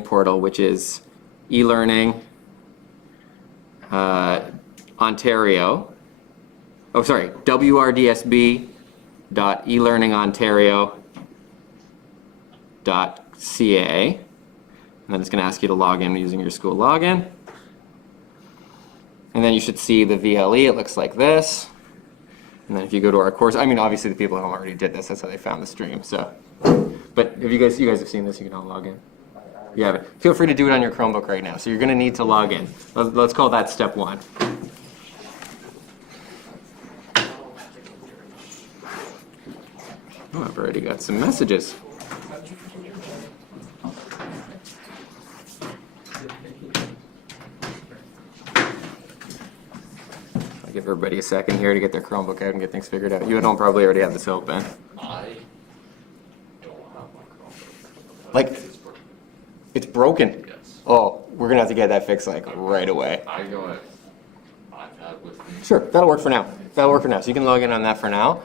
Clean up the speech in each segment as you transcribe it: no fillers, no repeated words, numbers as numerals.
portal, which is e-learning Ontario. Oh, sorry, wrdsb.elearningontario.ca. And then it's going to ask you to log in using your school login. And then you should see the VLE. It looks like this. And then if you go to our course, I mean, obviously the people at home already did this. That's how they found the stream. So, but if you guys have seen this, you can all log in. You have it. Feel free to do it on your Chromebook right now. So you're going to need to log in. Let's call that step 1. Oh, I've already got some messages. I'll give everybody a second here to get their Chromebook out and get things figured out. You at home probably already have this open. I don't have my Chromebook. Like, it's broken? Yes. Oh, we're going to have to get that fixed like right away. I go at iPad with me. Sure, that'll work for now. That'll work for now. So you can log in on that for now.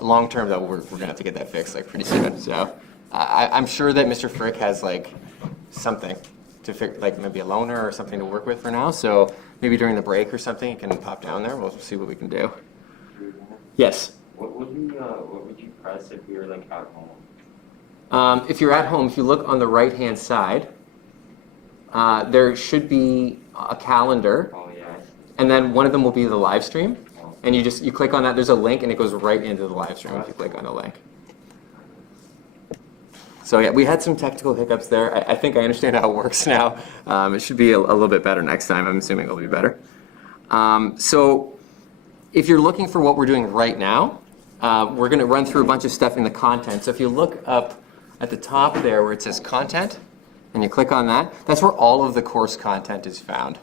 Long term, though, we're going to have to get that fixed like pretty soon. So I'm sure that Mr. Frick has like something to fix, like maybe a loaner or something to work with for now. So maybe during the break or something, you can pop down there. We'll see what we can do. Yes? What would you press if you're like at home? If you're at home, if you look on the right-hand side, there should be a calendar. Oh yeah. And then one of them will be the live stream. And you click on that, there's a link, and it goes right into the live stream if you click on the link. So yeah, we had some technical hiccups there. I think I understand how it works now. It should be a little bit better next time. I'm assuming it'll be better. So if you're looking for what we're doing right now, we're going to run through a bunch of stuff in the content. So if you look up at the top there where it says content, and you click on that, that's where all of the course content is found.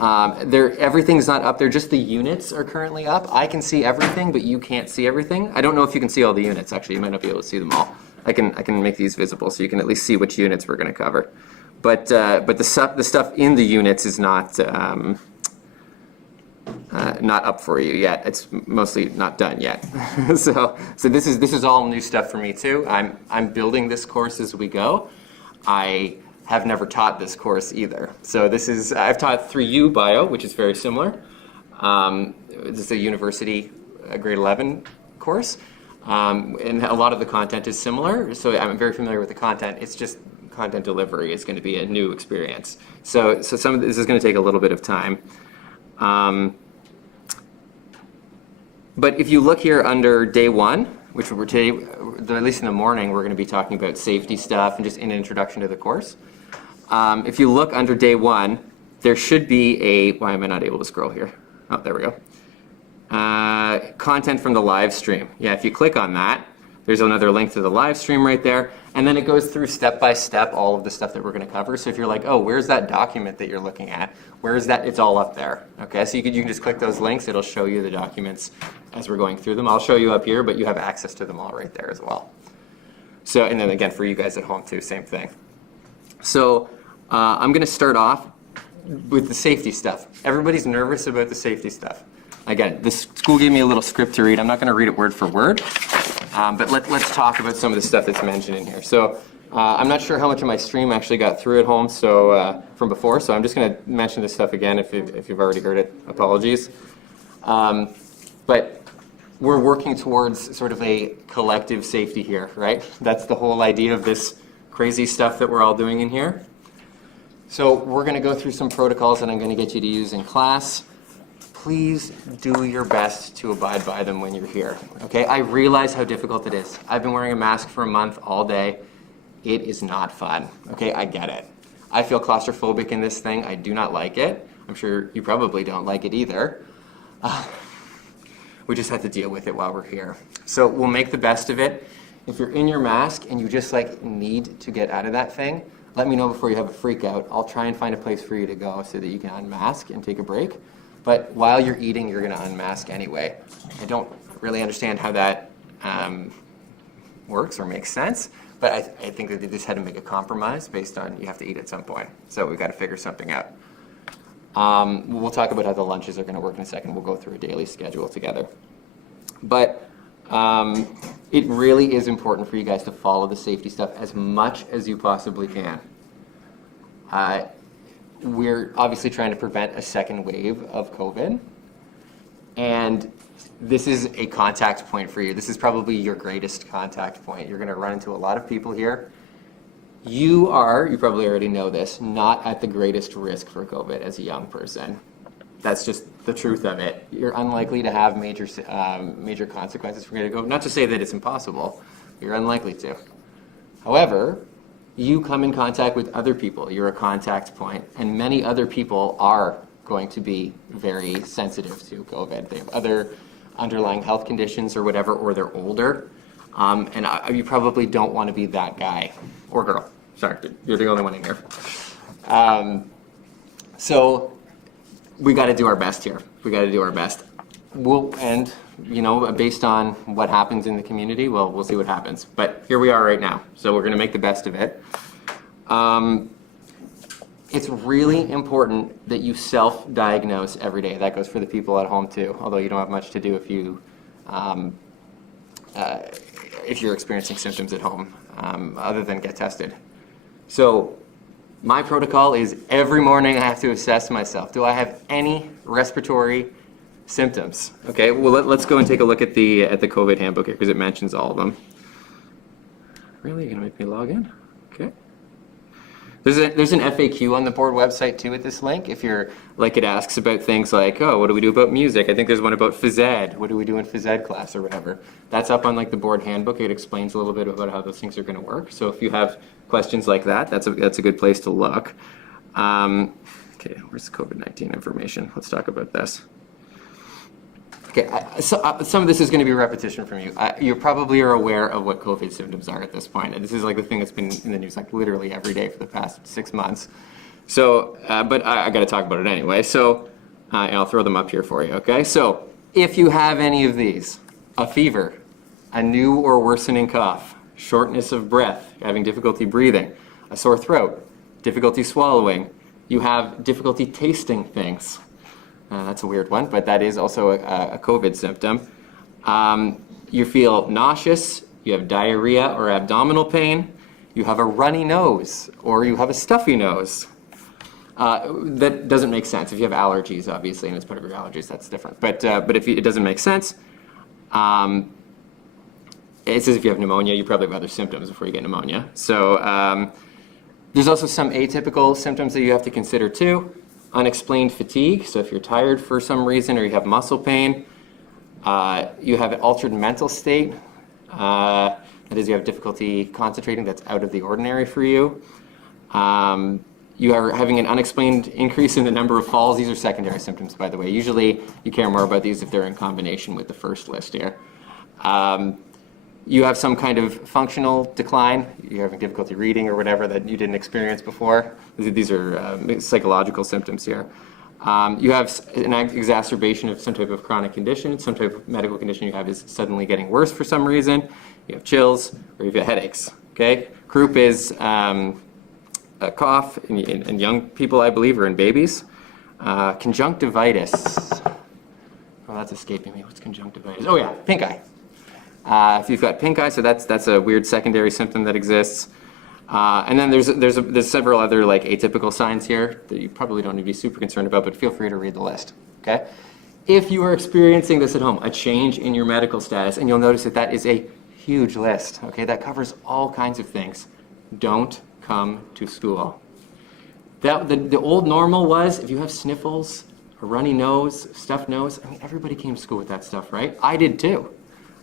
Everything's not up there, just the units are currently up. I can see everything, but you can't see everything. I don't know if you can see all the units, actually. You might not be able to see them all. I can make these visible so you can at least see which units we're going to cover. But the stuff in the units is not up for you yet. It's mostly not done yet. so this is all new stuff for me too. I'm building this course as we go. I have never taught this course either. So I've taught 3U Bio, which is very similar. This is a university grade 11 course. And a lot of the content is similar. So I'm very familiar with the content. It's just content delivery is going to be a new experience. So some of this is going to take a little bit of time. But if you look here under day 1, which we're today, at least in the morning, we're going to be talking about safety stuff and just an introduction to the course. If you look under day 1, there should be why am I not able to scroll here? Oh, there we go. Content from the live stream. Yeah, if you click on that, there's another link to the live stream right there. And then it goes through step by step all of the stuff that we're going to cover. So if you're like, oh, where's that document that you're looking at? Where is that? It's all up there. Okay, so you can just click those links. It'll show you the documents as we're going through them. I'll show you up here, but you have access to them all right there as well. So, and then again, for you guys at home too, same thing. So I'm going to start off with the safety stuff. Everybody's nervous about the safety stuff. Again, the school gave me a little script to read. I'm not going to read it word for word, but let's talk about some of the stuff that's mentioned in here. So I'm not sure how much of my stream actually got through at home from before, so I'm just going to mention this stuff again if you've already heard it. Apologies. But we're working towards sort of a collective safety here, right? That's the whole idea of this crazy stuff that we're all doing in here. So we're going to go through some protocols that I'm going to get you to use in class. Please do your best to abide by them when you're here. Okay, I realize how difficult it is. I've been wearing a mask for a month all day. It is not fun. Okay, I get it. I feel claustrophobic in this thing. I do not like it. I'm sure you probably don't like it either. We just have to deal with it while we're here. So we'll make the best of it. If you're in your mask and you just like need to get out of that thing, let me know before you have a freak out. I'll try and find a place for you to go so that you can unmask and take a break. But while you're eating, you're going to unmask anyway. I don't really understand how that works or makes sense, but I think that they just had to make a compromise based on you have to eat at some point. So we've got to figure something out. We'll talk about how the lunches are going to work in a second. We'll go through a daily schedule together. But it really is important for you guys to follow the safety stuff as much as you possibly can. We're obviously trying to prevent a second wave of COVID. And this is a contact point for you. This is probably your greatest contact point. You're going to run into a lot of people here. You probably already know this, not at the greatest risk for COVID as a young person. That's just the truth of it. You're unlikely to have major consequences from getting COVID. Not to say that it's impossible. You're unlikely to. However, you come in contact with other people. You're a contact point, and many other people are going to be very sensitive to COVID. They have other underlying health conditions or whatever, or they're older. You probably don't want to be that guy or girl. Sorry, you're the only one in here. So we got to do our best here. We got to do our best. Based on what happens in the community, we'll see what happens. But here we are right now. So we're going to make the best of it. It's really important that you self-diagnose every day. That goes for the people at home too, although you don't have much to do if you're experiencing symptoms at home, other than get tested. So my protocol is every morning I have to assess myself. Do I have any respiratory symptoms? Okay, well let's go and take a look at the COVID handbook here because it mentions all of them. Really, you're gonna make me log in? Okay. There's an FAQ on the board website too at this link. If you're it asks about things like, oh, what do we do about music? I think there's one about phys ed. What do we do in phys ed class or whatever? That's up on the board handbook. It explains a little bit about how those things are going to work. So if you have questions like that, that's a good place to look. Okay, where's the COVID-19 information? Let's talk about this. Okay, some of this is going to be repetition from you. You probably are aware of what COVID symptoms are at this point. And this is the thing that's been in the news literally every day for the past 6 months. So, but I got to talk about it anyway. So, and I'll throw them up here for you, okay? So, if you have any of these, a fever, a new or worsening cough, shortness of breath, having difficulty breathing, a sore throat, difficulty swallowing, you have difficulty tasting things. That's a weird one, but that is also a COVID symptom. You feel nauseous, you have diarrhea or abdominal pain, you have a runny nose, or you have a stuffy nose. That doesn't make sense. If you have allergies, obviously, and it's part of your allergies, that's different. But if it doesn't make sense, it says if you have pneumonia, you probably have other symptoms before you get pneumonia. So there's also some atypical symptoms that you have to consider too. Unexplained fatigue, so if you're tired for some reason or you have muscle pain, you have an altered mental state, that is you have difficulty concentrating that's out of the ordinary for you. You are having an unexplained increase in the number of falls. These are secondary symptoms, by the way. Usually you care more about these if they're in combination with the first list here. You have some kind of functional decline. You're having difficulty reading or whatever that you didn't experience before. These are psychological symptoms here. You have an exacerbation of some type of chronic condition. Some type of medical condition you have is suddenly getting worse for some reason. You have chills or you have headaches. Okay. Croup is a cough in young people, I believe, or in babies. Conjunctivitis. Oh, that's escaping me. What's conjunctivitis? Oh yeah, pink eye. If you've got pink eye, so that's a weird secondary symptom that exists. And then there's several other atypical signs here that you probably don't need to be super concerned about, but feel free to read the list. Okay? If you are experiencing this at home, a change in your medical status, and you'll notice that is a huge list. Okay, that covers all kinds of things. Don't come to school. The old normal was if you have sniffles, a runny nose, stuffed nose. I mean, everybody came to school with that stuff, right? I did too.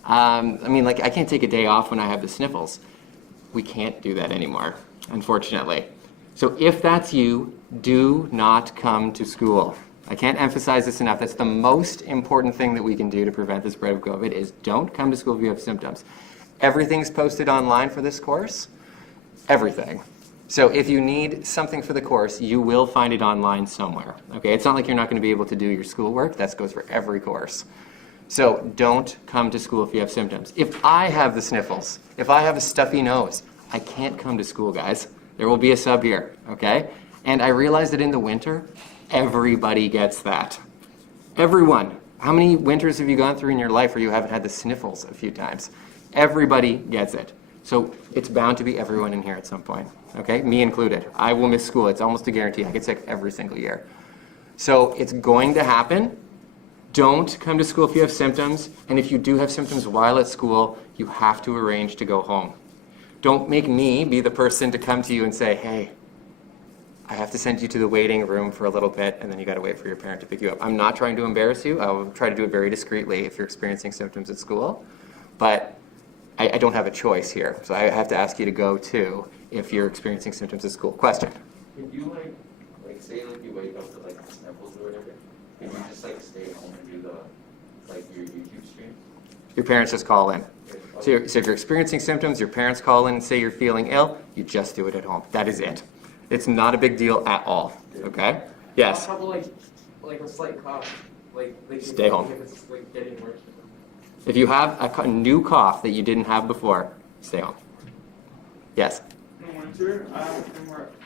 I can't take a day off when I have the sniffles. We can't do that anymore, unfortunately. So if that's you, do not come to school. I can't emphasize this enough. That's the most important thing that we can do to prevent the spread of COVID is don't come to school if you have symptoms. Everything's posted online for this course. Everything. So if you need something for the course, you will find it online somewhere. Okay, it's not like you're not going to be able to do your schoolwork. That goes for every course. So don't come to school if you have symptoms. If I have the sniffles, if I have a stuffy nose, I can't come to school, guys. There will be a sub here, okay? And I realize that in the winter, everybody gets that. Everyone. How many winters have you gone through in your life where you haven't had the sniffles a few times? Everybody gets it. So it's bound to be everyone in here at some point, okay? Me included. I will miss school. It's almost a guarantee. I get sick every single year. So it's going to happen. Don't come to school if you have symptoms, and if you do have symptoms while at school, you have to arrange to go home. Don't make me be the person to come to you and say, hey, I have to send you to the waiting room for a little bit, and then you got to wait for your parent to pick you up. I'm not trying to embarrass you. I will try to do it very discreetly if you're experiencing symptoms at school, but I don't have a choice here. So I have to ask you to go too if you're experiencing symptoms at school. Question? Could you like say like you wake up with like sniffles or whatever, can you just like stay home and do the like your YouTube stream? Your parents just call in. So if you're experiencing symptoms, your parents call in and say you're feeling ill, you just do it at home. That is it. It's not a big deal at all, okay? Yes? How about like a slight cough? Like Stay home. If it's like getting worse. If you have a new cough that you didn't have before, stay home. Yes? In winter,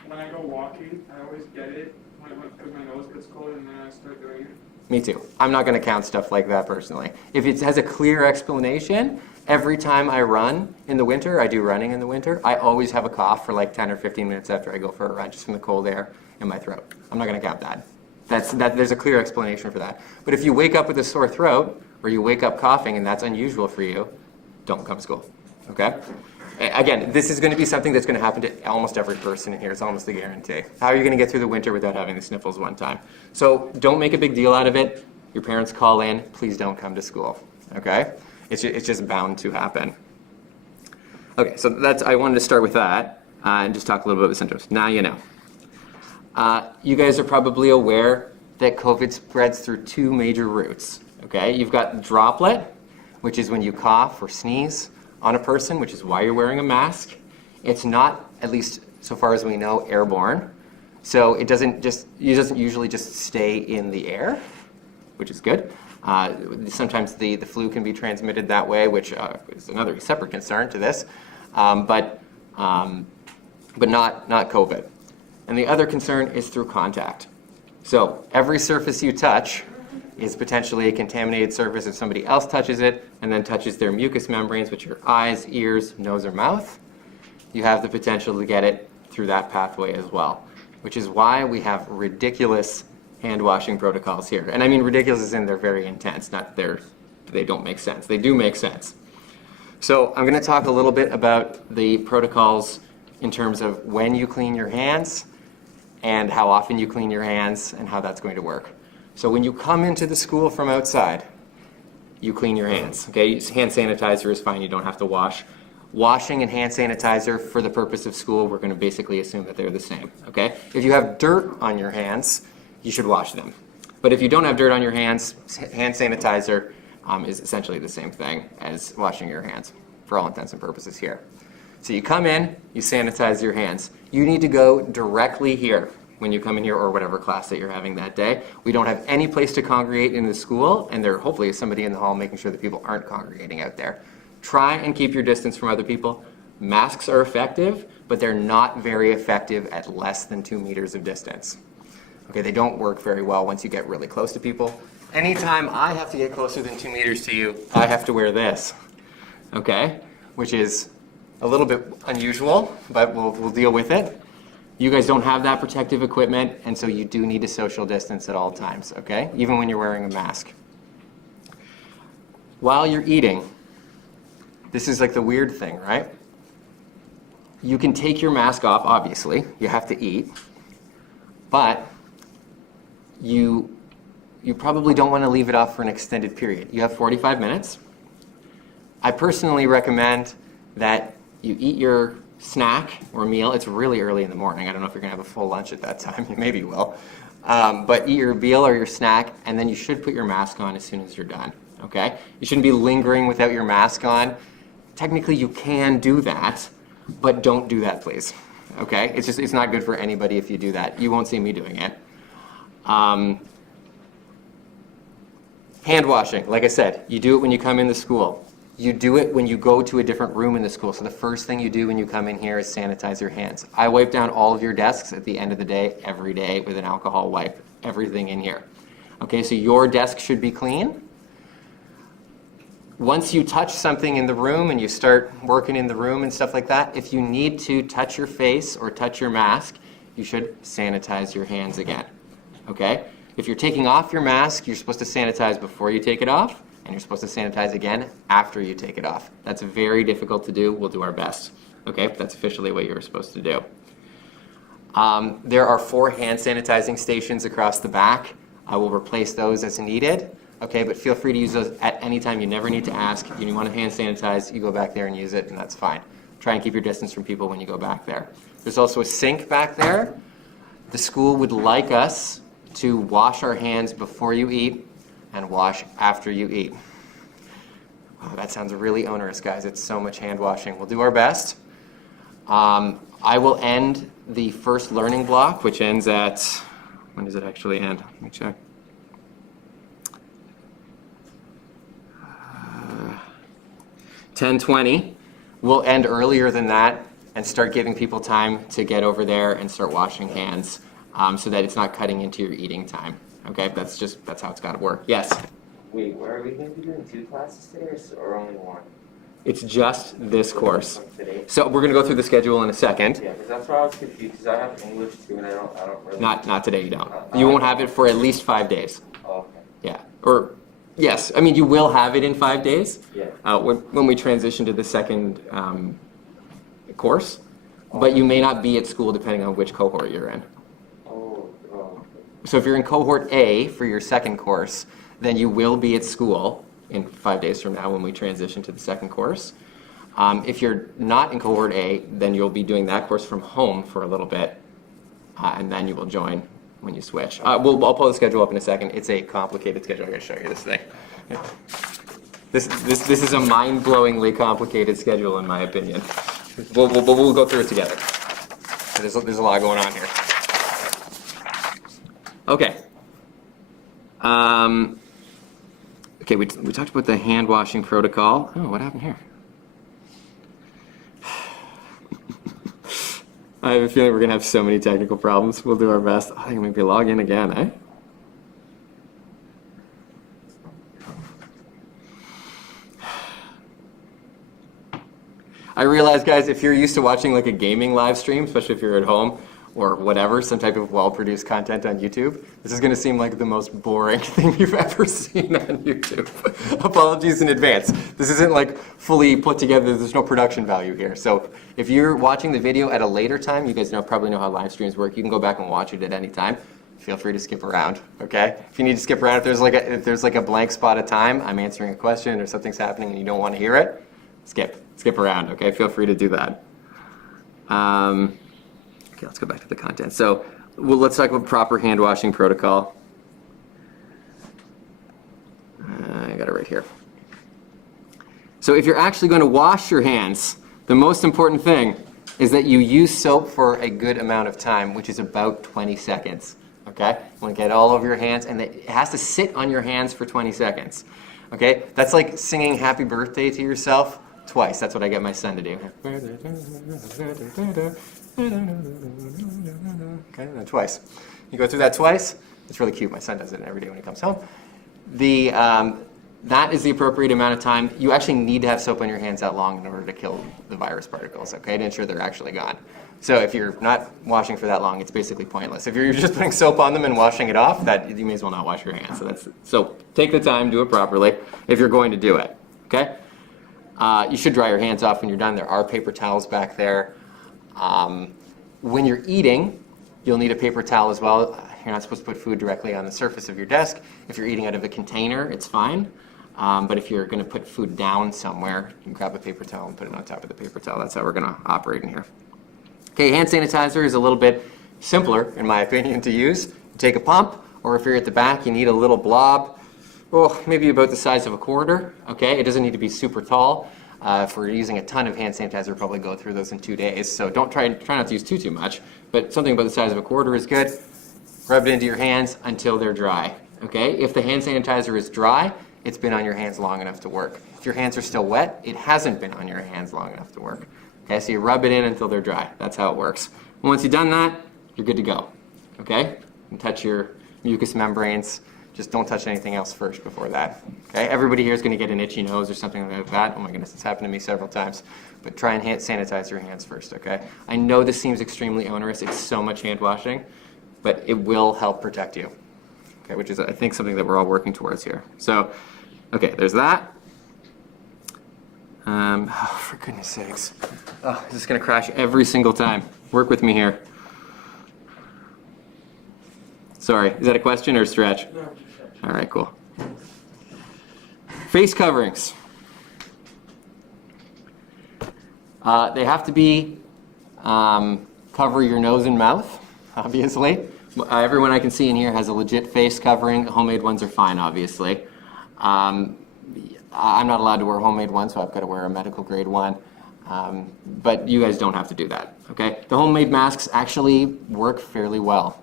when I go walking, I always get it because my nose gets cold and then I start doing it. Me too. I'm not going to count stuff like that personally. If it has a clear explanation, every time I run in the winter, I do running in the winter, I always have a cough for like 10 or 15 minutes after I go for a run, just from the cold air in my throat. I'm not going to count that. There's a clear explanation for that. But if you wake up with a sore throat, or you wake up coughing and that's unusual for you, don't come to school, okay? Again, this is going to be something that's going to happen to almost every person in here. It's almost a guarantee. How are you going to get through the winter without having the sniffles one time? So don't make a big deal out of it. Your parents call in. Please don't come to school, okay? It's just bound to happen. Okay, so I wanted to start with that and just talk a little bit about the symptoms. Now you know. You guys are probably aware that COVID spreads through two major routes, okay? You've got droplet, which is when you cough or sneeze on a person, which is why you're wearing a mask. It's not, at least so far as we know, airborne. So it doesn't usually just stay in the air, which is good. Sometimes the flu can be transmitted that way, which is another separate concern to this, but not COVID. And the other concern is through contact. So every surface you touch is potentially a contaminated surface if somebody else touches it and then touches their mucous membranes, which are your eyes, ears, nose, or mouth. You have the potential to get it through that pathway as well, which is why we have ridiculous hand washing protocols here. And I mean ridiculous as in they're very intense, not they don't make sense. They do make sense. So I'm going to talk a little bit about the protocols in terms of when you clean your hands and how often you clean your hands and how that's going to work. So when you come into the school from outside, you clean your hands, okay? Hand sanitizer is fine, you don't have to wash. Washing and hand sanitizer for the purpose of school, we're going to basically assume that they're the same, okay? If you have dirt on your hands, you should wash them. But if you don't have dirt on your hands, hand sanitizer is essentially the same thing as washing your hands for all intents and purposes here. So you come in, you sanitize your hands. You need to go directly here when you come in here, or whatever class that you're having that day. We don't have any place to congregate in the school, and there hopefully is somebody in the hall making sure that people aren't congregating out there. Try and keep your distance from other people. Masks are effective, but they're not very effective at less than 2 meters of distance. Okay, they don't work very well once you get really close to people. Anytime I have to get closer than 2 meters to you, I have to wear this, okay? Which is a little bit unusual, but we'll deal with it. You guys don't have that protective equipment, and so you do need to social distance at all times, okay? Even when you're wearing a mask. While you're eating, this is like the weird thing, right? You can take your mask off, obviously. You have to eat. But you probably don't want to leave it off for an extended period. You have 45 minutes. I personally recommend that you eat your snack or meal. It's really early in the morning. I don't know if you're going to have a full lunch at that time. Maybe you will. But eat your meal or your snack, and then you should put your mask on as soon as you're done. Okay? You shouldn't be lingering without your mask on. Technically, you can do that, but don't do that, please. Okay? It's not good for anybody if you do that. You won't see me doing it. Hand washing, like I said, you do it when you come into school. You do it when you go to a different room in the school. So the first thing you do when you come in here is sanitize your hands. I wipe down all of your desks at the end of the day, every day, with an alcohol wipe, everything in here. Okay, so your desk should be clean. Once you touch something in the room and you start working in the room and stuff like that, if you need to touch your face or touch your mask, you should sanitize your hands again, okay? If you're taking off your mask, you're supposed to sanitize before you take it off, and you're supposed to sanitize again after you take it off. That's very difficult to do. We'll do our best, okay? That's officially what you're supposed to do. There are 4 hand sanitizing stations across the back. I will replace those as needed. Okay, but feel free to use those at any time. You never need to ask. You want to hand sanitize, you go back there and use it, and that's fine. Try and keep your distance from people when you go back there. There's also a sink back there. The school would like us to wash our hands before you eat and wash after you eat. Oh, that sounds really onerous, guys. It's so much hand washing. We'll do our best. I will end the first learning block, which ends at, when does it actually end? Let me check. 10:20. We'll end earlier than that and start giving people time to get over there and start washing hands so that it's not cutting into your eating time. Okay, that's how it's got to work. Yes? Wait, where are we going to be doing 2 classes today or only 1? It's just this course. Today? So we're going to go through the schedule in a second. Yeah, because that's why I was confused, because I have English too, and I don't really... Not today, you don't. You won't have it for at least 5 days. Oh, okay. Yeah. Or, yes, I mean, you will have it in 5 days. Yeah. When we transition to the second course, but you may not be at school depending on which cohort you're in. Oh. So if you're in cohort A for your second course, then you will be at school in 5 days from now when we transition to the second course. If you're not in cohort A, then you'll be doing that course from home for a little bit, and then you will join when you switch. I'll pull the schedule up in a second. It's a complicated schedule. I'm going to show you this thing. This is a mind-blowingly complicated schedule, in my opinion. We'll go through it together. There's a lot going on here. Okay. Okay, we talked about the hand washing protocol. Oh, what happened here? I have a feeling we're going to have so many technical problems. We'll do our best. I think maybe log in again, eh? I realize, guys, if you're used to watching like a gaming live stream, especially if you're at home or whatever, some type of well-produced content on YouTube, this is going to seem like the most boring thing you've ever seen on YouTube. Apologies in advance. This isn't like fully put together. There's no production value here. So if you're watching the video at a later time, you guys probably know how live streams work. You can go back and watch it at any time. Feel free to skip around, okay? If you need to skip around, if there's like a blank spot of time, I'm answering a question or something's happening and you don't want to hear it, skip around, okay? Feel free to do that. Okay, let's go back to the content. So let's talk about proper hand washing protocol. I got it right here. So if you're actually going to wash your hands, the most important thing is that you use soap for a good amount of time, which is about 20 seconds. Okay? You want to get all over your hands, and it has to sit on your hands for 20 seconds. Okay? That's like singing happy birthday to yourself twice. That's what I get my son to do. Okay, and then twice. You go through that twice. It's really cute. My son does it every day when he comes home. That is the appropriate amount of time. You actually need to have soap on your hands that long in order to kill the virus particles, okay, to ensure they're actually gone. So if you're not washing for that long, it's basically pointless. If you're just putting soap on them and washing it off, that you may as well not wash your hands. So take the time, do it properly if you're going to do it, okay? You should dry your hands off when you're done. There are paper towels back there. When you're eating, you'll need a paper towel as well. You're not supposed to put food directly on the surface of your desk. If you're eating out of a container, it's fine. But if you're going to put food down somewhere, you can grab a paper towel and put it on top of the paper towel. That's how we're going to operate in here. Okay, hand sanitizer is a little bit simpler, in my opinion, to use. You take a pump, or if you're at the back, you need a little blob, maybe about the size of a quarter. Okay, it doesn't need to be super tall. If we're using a ton of hand sanitizer, we'll probably go through those in 2 days. So don't try not to use too much, but something about the size of a quarter is good. Rub it into your hands until they're dry. Okay, if the hand sanitizer is dry, it's been on your hands long enough to work. If your hands are still wet, it hasn't been on your hands long enough to work. Okay, so you rub it in until they're dry. That's how it works. And once you've done that, you're good to go. Okay, and touch your mucous membranes. Just don't touch anything else first before that. Okay, everybody here is going to get an itchy nose or something like that. Oh my goodness, it's happened to me several times. But try and sanitize your hands first, okay? I know this seems extremely onerous. It's so much hand washing, but it will help protect you. Okay, which is, I think, something that we're all working towards here. So, okay, there's that. Oh, for goodness sakes. Oh, this is going to crash every single time. Work with me here. Sorry, is that a question or a stretch? No, just All right, cool. Face coverings. They have to be cover your nose and mouth, obviously. Everyone I can see in here has a legit face covering. Homemade ones are fine, obviously. I'm not allowed to wear homemade ones, so I've got to wear a medical grade one. But you guys don't have to do that, okay? The homemade masks actually work fairly well.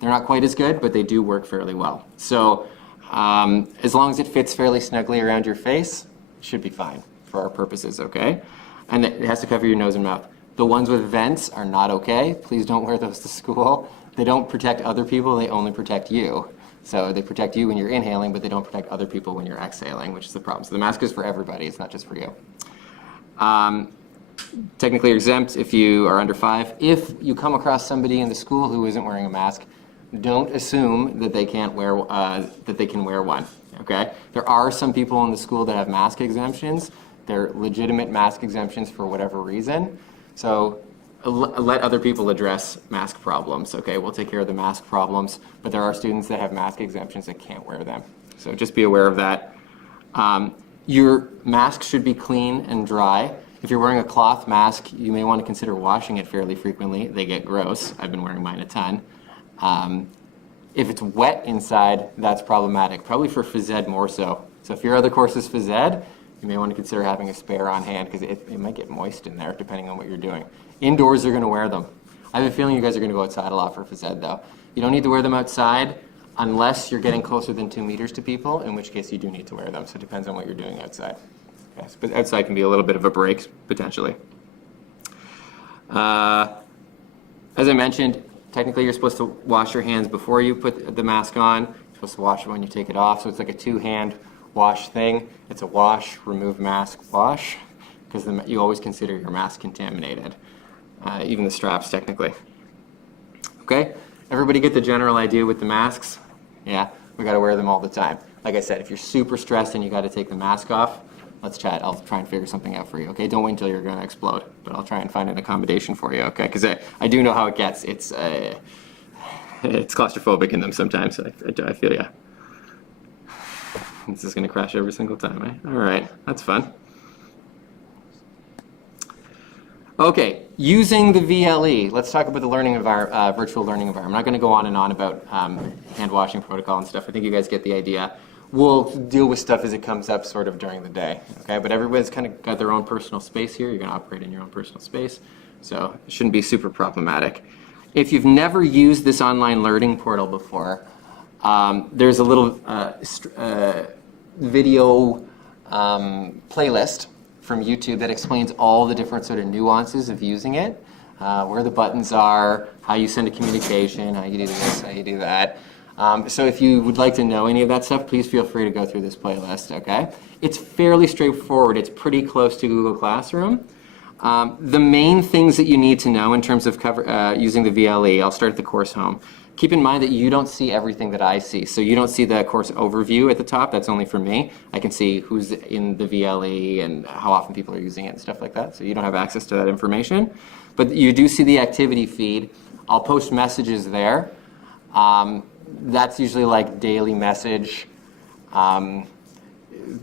They're not quite as good, but they do work fairly well. So as long as it fits fairly snugly around your face, it should be fine for our purposes, okay? And it has to cover your nose and mouth. The ones with vents are not okay. Please don't wear those to school. They don't protect other people, they only protect you. So they protect you when you're inhaling, but they don't protect other people when you're exhaling, which is the problem. So the mask is for everybody, it's not just for you. Technically you're exempt if you are under 5. If you come across somebody in the school who isn't wearing a mask, don't assume that they can't wear that they can wear one. Okay? There are some people in the school that have mask exemptions. They're legitimate mask exemptions for whatever reason. So let other people address mask problems. Okay, we'll take care of the mask problems. But there are students that have mask exemptions that can't wear them. So just be aware of that. Your mask should be clean and dry. If you're wearing a cloth mask, you may want to consider washing it fairly frequently. They get gross. I've been wearing mine a ton. If it's wet inside, that's problematic, probably for phys ed more so. So if your other course is phys ed, you may want to consider having a spare on hand because it might get moist in there depending on what you're doing. Indoors, you're going to wear them. I have a feeling you guys are going to go outside a lot for phys ed though. You don't need to wear them outside unless you're getting closer than 2 meters to people, in which case you do need to wear them. So it depends on what you're doing outside. Yes, but outside can be a little bit of a break, potentially. As I mentioned, technically you're supposed to wash your hands before you put the mask on. You're supposed to wash it when you take it off. So it's like a 2-hand wash thing. It's a wash, remove mask, wash, because you always consider your mask contaminated, even the straps technically. Okay, everybody get the general idea with the masks? Yeah, we got to wear them all the time. Like I said, if you're super stressed and you got to take the mask off, let's chat. I'll try and figure something out for you, okay? Don't wait until you're going to explode, but I'll try and find an accommodation for you, okay? Because I do know how it gets. It's claustrophobic in them sometimes. I feel ya. This is going to crash every single time, eh? All right, that's fun. Okay, using the VLE. Let's talk about the virtual learning environment. I'm not going to go on and on about hand washing protocol and stuff. I think you guys get the idea. We'll deal with stuff as it comes up sort of during the day, okay? But everybody's kind of got their own personal space here. You're going to operate in your own personal space, so it shouldn't be super problematic. If you've never used this online learning portal before, there's a little video playlist from YouTube that explains all the different sort of nuances of using it, where the buttons are, how you send a communication, how you do this, how you do that. So if you would like to know any of that stuff, please feel free to go through this playlist, okay? It's fairly straightforward. It's pretty close to Google Classroom. The main things that you need to know in terms of using the VLE, I'll start at the course home. Keep in mind that you don't see everything that I see. So you don't see the course overview at the top. That's only for me. I can see who's in the VLE and how often people are using it and stuff like that. So you don't have access to that information. But you do see the activity feed. I'll post messages there. That's usually like daily message,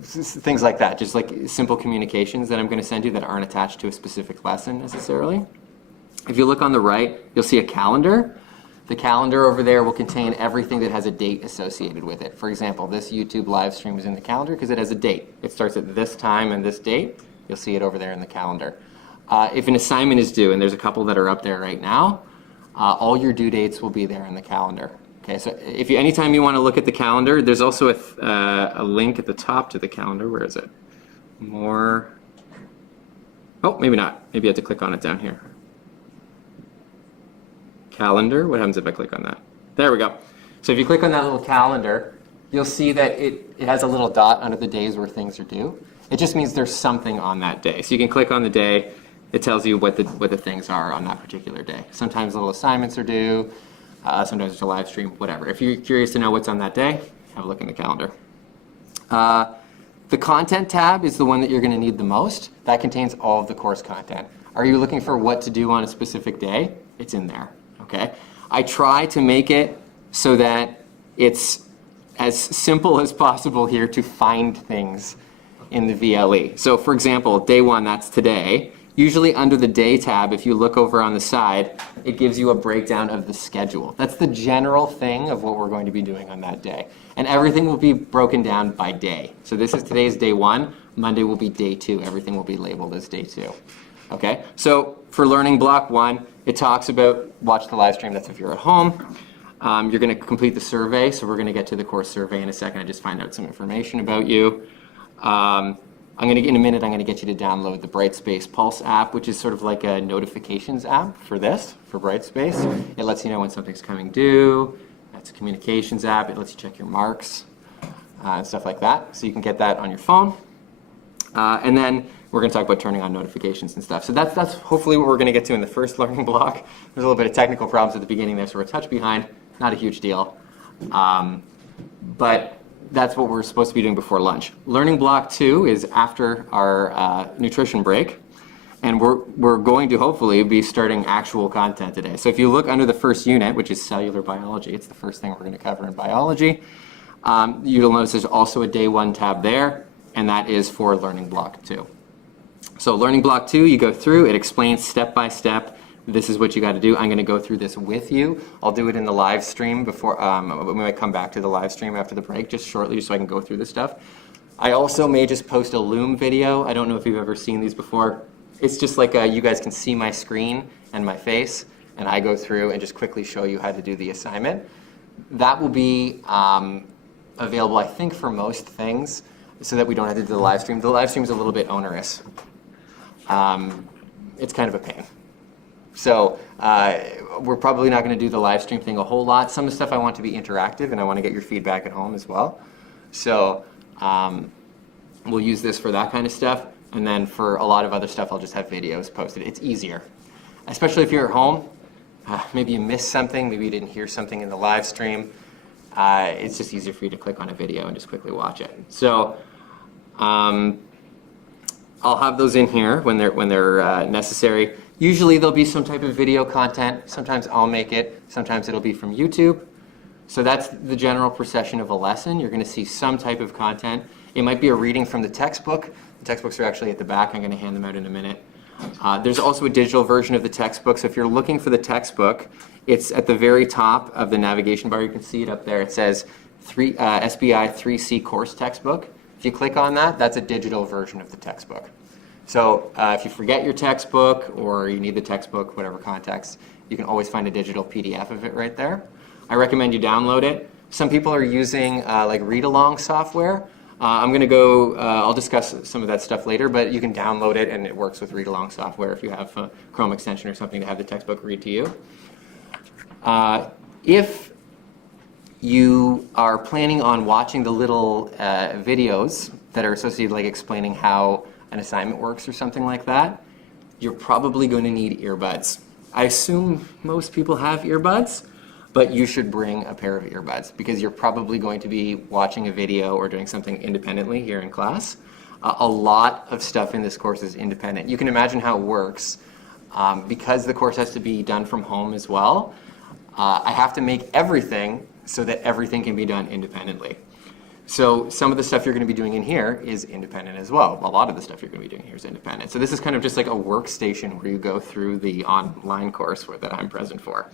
things like that, just like simple communications that I'm going to send you that aren't attached to a specific lesson necessarily. If you look on the right, you'll see a calendar. The calendar over there will contain everything that has a date associated with it. For example, this YouTube live stream is in the calendar because it has a date. It starts at this time and this date. You'll see it over there in the calendar. If an assignment is due, and there's a couple that are up there right now, all your due dates will be there in the calendar. Okay, so if anytime you want to look at the calendar, there's also a link at the top to the calendar. Where is it? More. Oh, maybe not. Maybe you have to click on it down here. Calendar. What happens if I click on that? There we go. So if you click on that little calendar, you'll see that it has a little dot under the days where things are due. It just means there's something on that day. So you can click on the day. It tells you what the things are on that particular day. Sometimes little assignments are due. Sometimes it's a live stream, whatever. If you're curious to know what's on that day, have a look in the calendar. The content tab is the one that you're going to need the most. That contains all of the course content. Are you looking for what to do on a specific day? It's in there, okay? I try to make it so that it's as simple as possible here to find things in the VLE. So for example, day 1, that's today. Usually under the day tab, if you look over on the side, it gives you a breakdown of the schedule. That's the general thing of what we're going to be doing on that day. And everything will be broken down by day. So this is today's day 1, Monday will be day 2. Everything will be labeled as day 2. Okay, so for learning block 1, it talks about watch the live stream, that's if you're at home. You're going to complete the survey, so we're going to get to the course survey in a second. I just find out some information about you. In a minute, I'm going to get you to download the Brightspace Pulse app, which is sort of like a notifications app for Brightspace. It lets you know when something's coming due. That's a communications app. It lets you check your marks and stuff like that. So you can get that on your phone. And then we're going to talk about turning on notifications and stuff. So that's hopefully what we're going to get to in the first learning block. There's a little bit of technical problems at the beginning there, so we're a touch behind. Not a huge deal. But that's what we're supposed to be doing before lunch. Learning block 2 is after our nutrition break. And we're going to hopefully be starting actual content today. So if you look under the first unit, which is cellular biology, it's the first thing we're going to cover in biology. You'll notice there's also a day 1 tab there, and that is for learning block 2. So learning block 2, you go through, it explains step by step. This is what you got to do. I'm going to go through this with you. I'll do it in the live stream before, we might come back to the live stream after the break, just shortly, just so I can go through this stuff. I also may just post a Loom video. I don't know if you've ever seen these before. It's just like you guys can see my screen and my face, and I go through and just quickly show you how to do the assignment. That will be available, I think, for most things, so that we don't have to do the live stream. The live stream is a little bit onerous. It's kind of a pain. So we're probably not going to do the live stream thing a whole lot. Some of the stuff I want to be interactive, and I want to get your feedback at home as well. So we'll use this for that kind of stuff. And then for a lot of other stuff, I'll just have videos posted. It's easier, especially if you're at home. Maybe you missed something. Maybe you didn't hear something in the live stream. It's just easier for you to click on a video and just quickly watch it. So I'll have those in here when they're necessary. Usually there'll be some type of video content. Sometimes I'll make it. Sometimes it'll be from YouTube. So that's the general procession of a lesson. You're going to see some type of content. It might be a reading from the textbook. The textbooks are actually at the back. I'm going to hand them out in a minute. There's also a digital version of the textbook. So if you're looking for the textbook, it's at the very top of the navigation bar. You can see it up there. It says SBI3CI course textbook. If you click on that, that's a digital version of the textbook. So if you forget your textbook or you need the textbook, whatever context, you can always find a digital PDF of it right there. I recommend you download it. Some people are using like read-along software. I'm going to go, I'll discuss some of that stuff later, but you can download it and it works with read-along software if you have a Chrome extension or something to have the textbook read to you. If you are planning on watching the little videos that are associated, like explaining how an assignment works or something like that, you're probably going to need earbuds. I assume most people have earbuds, but you should bring a pair of earbuds because you're probably going to be watching a video or doing something independently here in class. A lot of stuff in this course is independent. You can imagine how it works. Because the course has to be done from home as well, I have to make everything so that everything can be done independently. So some of the stuff you're going to be doing in here is independent as well. A lot of the stuff you're going to be doing here is independent. So this is kind of just like a workstation where you go through the online course that I'm present for.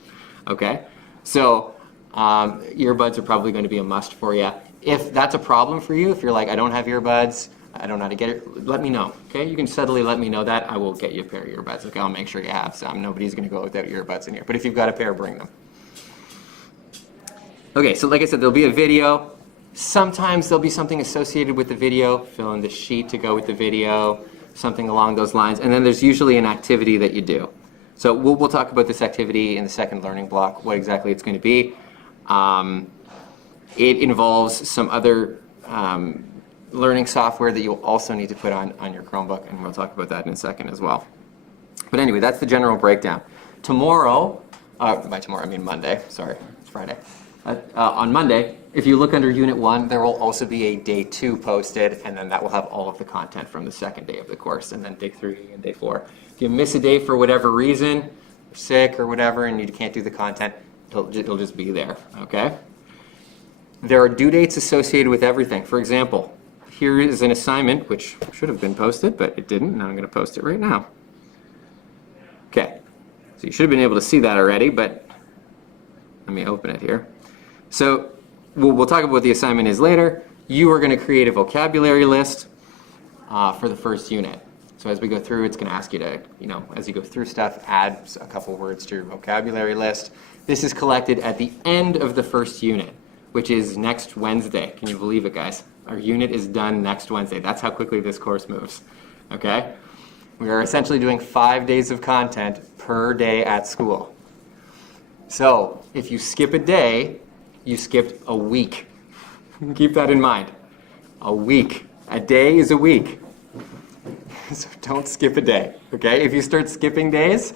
Okay? So earbuds are probably going to be a must for you. If that's a problem for you, if you're like, I don't have earbuds, I don't know how to get it, let me know. Okay? You can subtly let me know that. I will get you a pair of earbuds. Okay? I'll make sure you have some. Nobody's going to go without earbuds in here. But if you've got a pair, bring them. Okay, so like I said, there'll be a video. Sometimes there'll be something associated with the video. Fill in the sheet to go with the video, something along those lines. And then there's usually an activity that you do. So we'll talk about this activity in the second learning block, what exactly it's going to be. It involves some other learning software that you'll also need to put on your Chromebook, and we'll talk about that in a second as well. But anyway, that's the general breakdown. Tomorrow, by tomorrow I mean Monday, sorry, it's Friday. On Monday, if you look under Unit 1, there will also be a Day 2 posted, and then that will have all of the content from the second day of the course, and then Day 3 and Day 4. If you miss a day for whatever reason, you're sick or whatever, and you can't do the content, it'll just be there, okay? There are due dates associated with everything. For example, here is an assignment, which should have been posted, but it didn't, and I'm going to post it right now. Okay, so you should have been able to see that already, but let me open it here. So we'll talk about what the assignment is later. You are going to create a vocabulary list for the first unit. So as we go through, it's going to ask you to, as you go through stuff, add a couple words to your vocabulary list. This is collected at the end of the first unit, which is next Wednesday. Can you believe it, guys? Our unit is done next Wednesday. That's how quickly this course moves, okay? We are essentially doing 5 days of content per day at school. So if you skip a day, you skipped a week. Keep that in mind. A week. A day is a week. So don't skip a day, okay? If you start skipping days,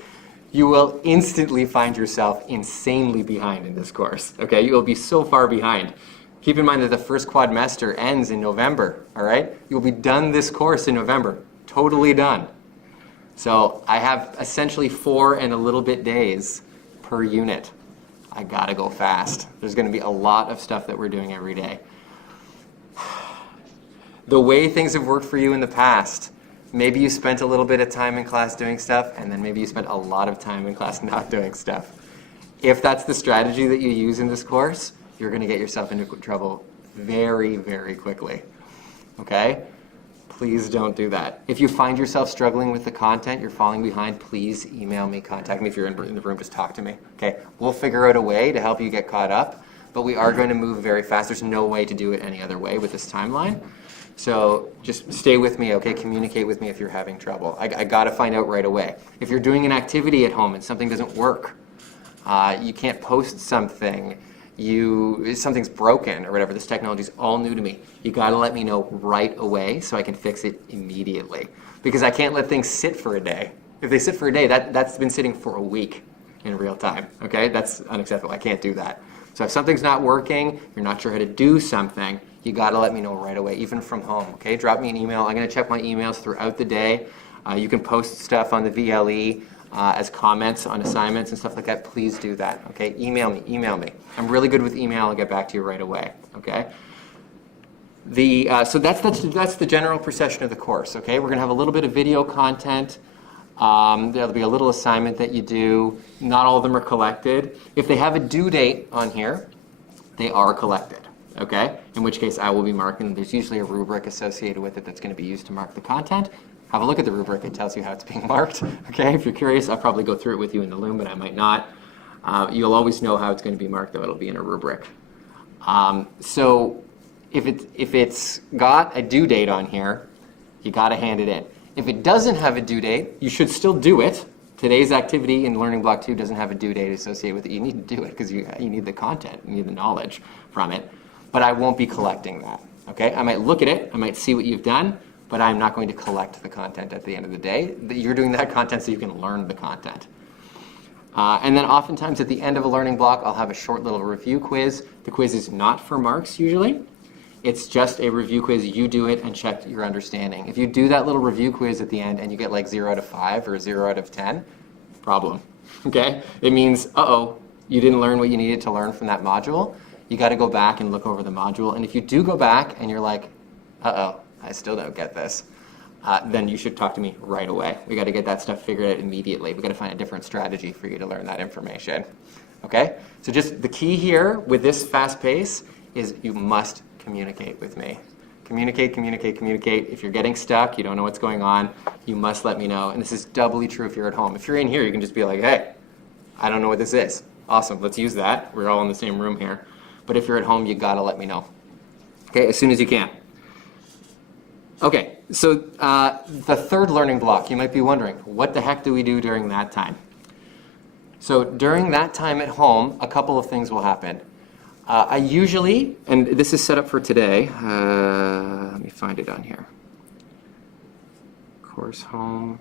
you will instantly find yourself insanely behind in this course, okay? You will be so far behind. Keep in mind that the first quadmester ends in November, all right? You'll be done this course in November, totally done. So I have essentially 4 and a little bit days per unit. I gotta go fast. There's gonna be a lot of stuff that we're doing every day. The way things have worked for you in the past, maybe you spent a little bit of time in class doing stuff, and then maybe you spent a lot of time in class not doing stuff. If that's the strategy that you use in this course, you're gonna get yourself into trouble very, very quickly, okay? Please don't do that. If you find yourself struggling with the content, you're falling behind, please email me, contact me. If you're in the room, just talk to me, okay? We'll figure out a way to help you get caught up, but we are going to move very fast. There's no way to do it any other way with this timeline. So just stay with me, okay? Communicate with me if you're having trouble. I gotta find out right away. If you're doing an activity at home and something doesn't work, you can't post something, something's broken or whatever, this technology is all new to me. You gotta let me know right away so I can fix it immediately. Because I can't let things sit for a day. If they sit for a day, that's been sitting for a week in real time, okay? That's unacceptable, I can't do that. So if something's not working, you're not sure how to do something, you gotta let me know right away, even from home, okay? Drop me an email, I'm gonna check my emails throughout the day. You can post stuff on the VLE as comments on assignments and stuff like that. Please do that, okay? Email me. I'm really good with email, I'll get back to you right away, okay? So that's the general procession of the course, okay? We're gonna have a little bit of video content. There'll be a little assignment that you do. Not all of them are collected. If they have a due date on here, they are collected, okay? In which case I will be marking them. There's usually a rubric associated with it that's gonna be used to mark the content. Have a look at the rubric, it tells you how it's being marked, okay? If you're curious, I'll probably go through it with you in the Loom, but I might not. You'll always know how it's gonna be marked, though it'll be in a rubric. So if it's got a due date on here, you gotta hand it in. If it doesn't have a due date, you should still do it. Today's activity in Learning Block 2 doesn't have a due date associated with it. You need to do it because you need the content, you need the knowledge from it. But I won't be collecting that, okay? I might look at it, I might see what you've done, but I'm not going to collect the content at the end of the day. You're doing that content so you can learn the content. And then oftentimes at the end of a learning block, I'll have a short little review quiz. The quiz is not for marks usually. It's just a review quiz. You do it and check your understanding. If you do that little review quiz at the end and you get like 0 out of 5 or 0 out of 10, problem, okay? It means, you didn't learn what you needed to learn from that module. You gotta go back and look over the module. And if you do go back and you're like, I still don't get this, then you should talk to me right away. We got to get that stuff figured out immediately. We got to find a different strategy for you to learn that information. Okay? So just the key here with this fast pace is you must communicate with me. Communicate. If you're getting stuck, you don't know what's going on, you must let me know. And this is doubly true if you're at home. If you're in here, you can just be like, hey, I don't know what this is. Awesome, let's use that. We're all in the same room here. But if you're at home, you got to let me know. Okay, as soon as you can. Okay, so the third learning block, you might be wondering, what the heck do we do during that time? So during that time at home, a couple of things will happen. I usually, and this is set up for today, let me find it on here. Course home.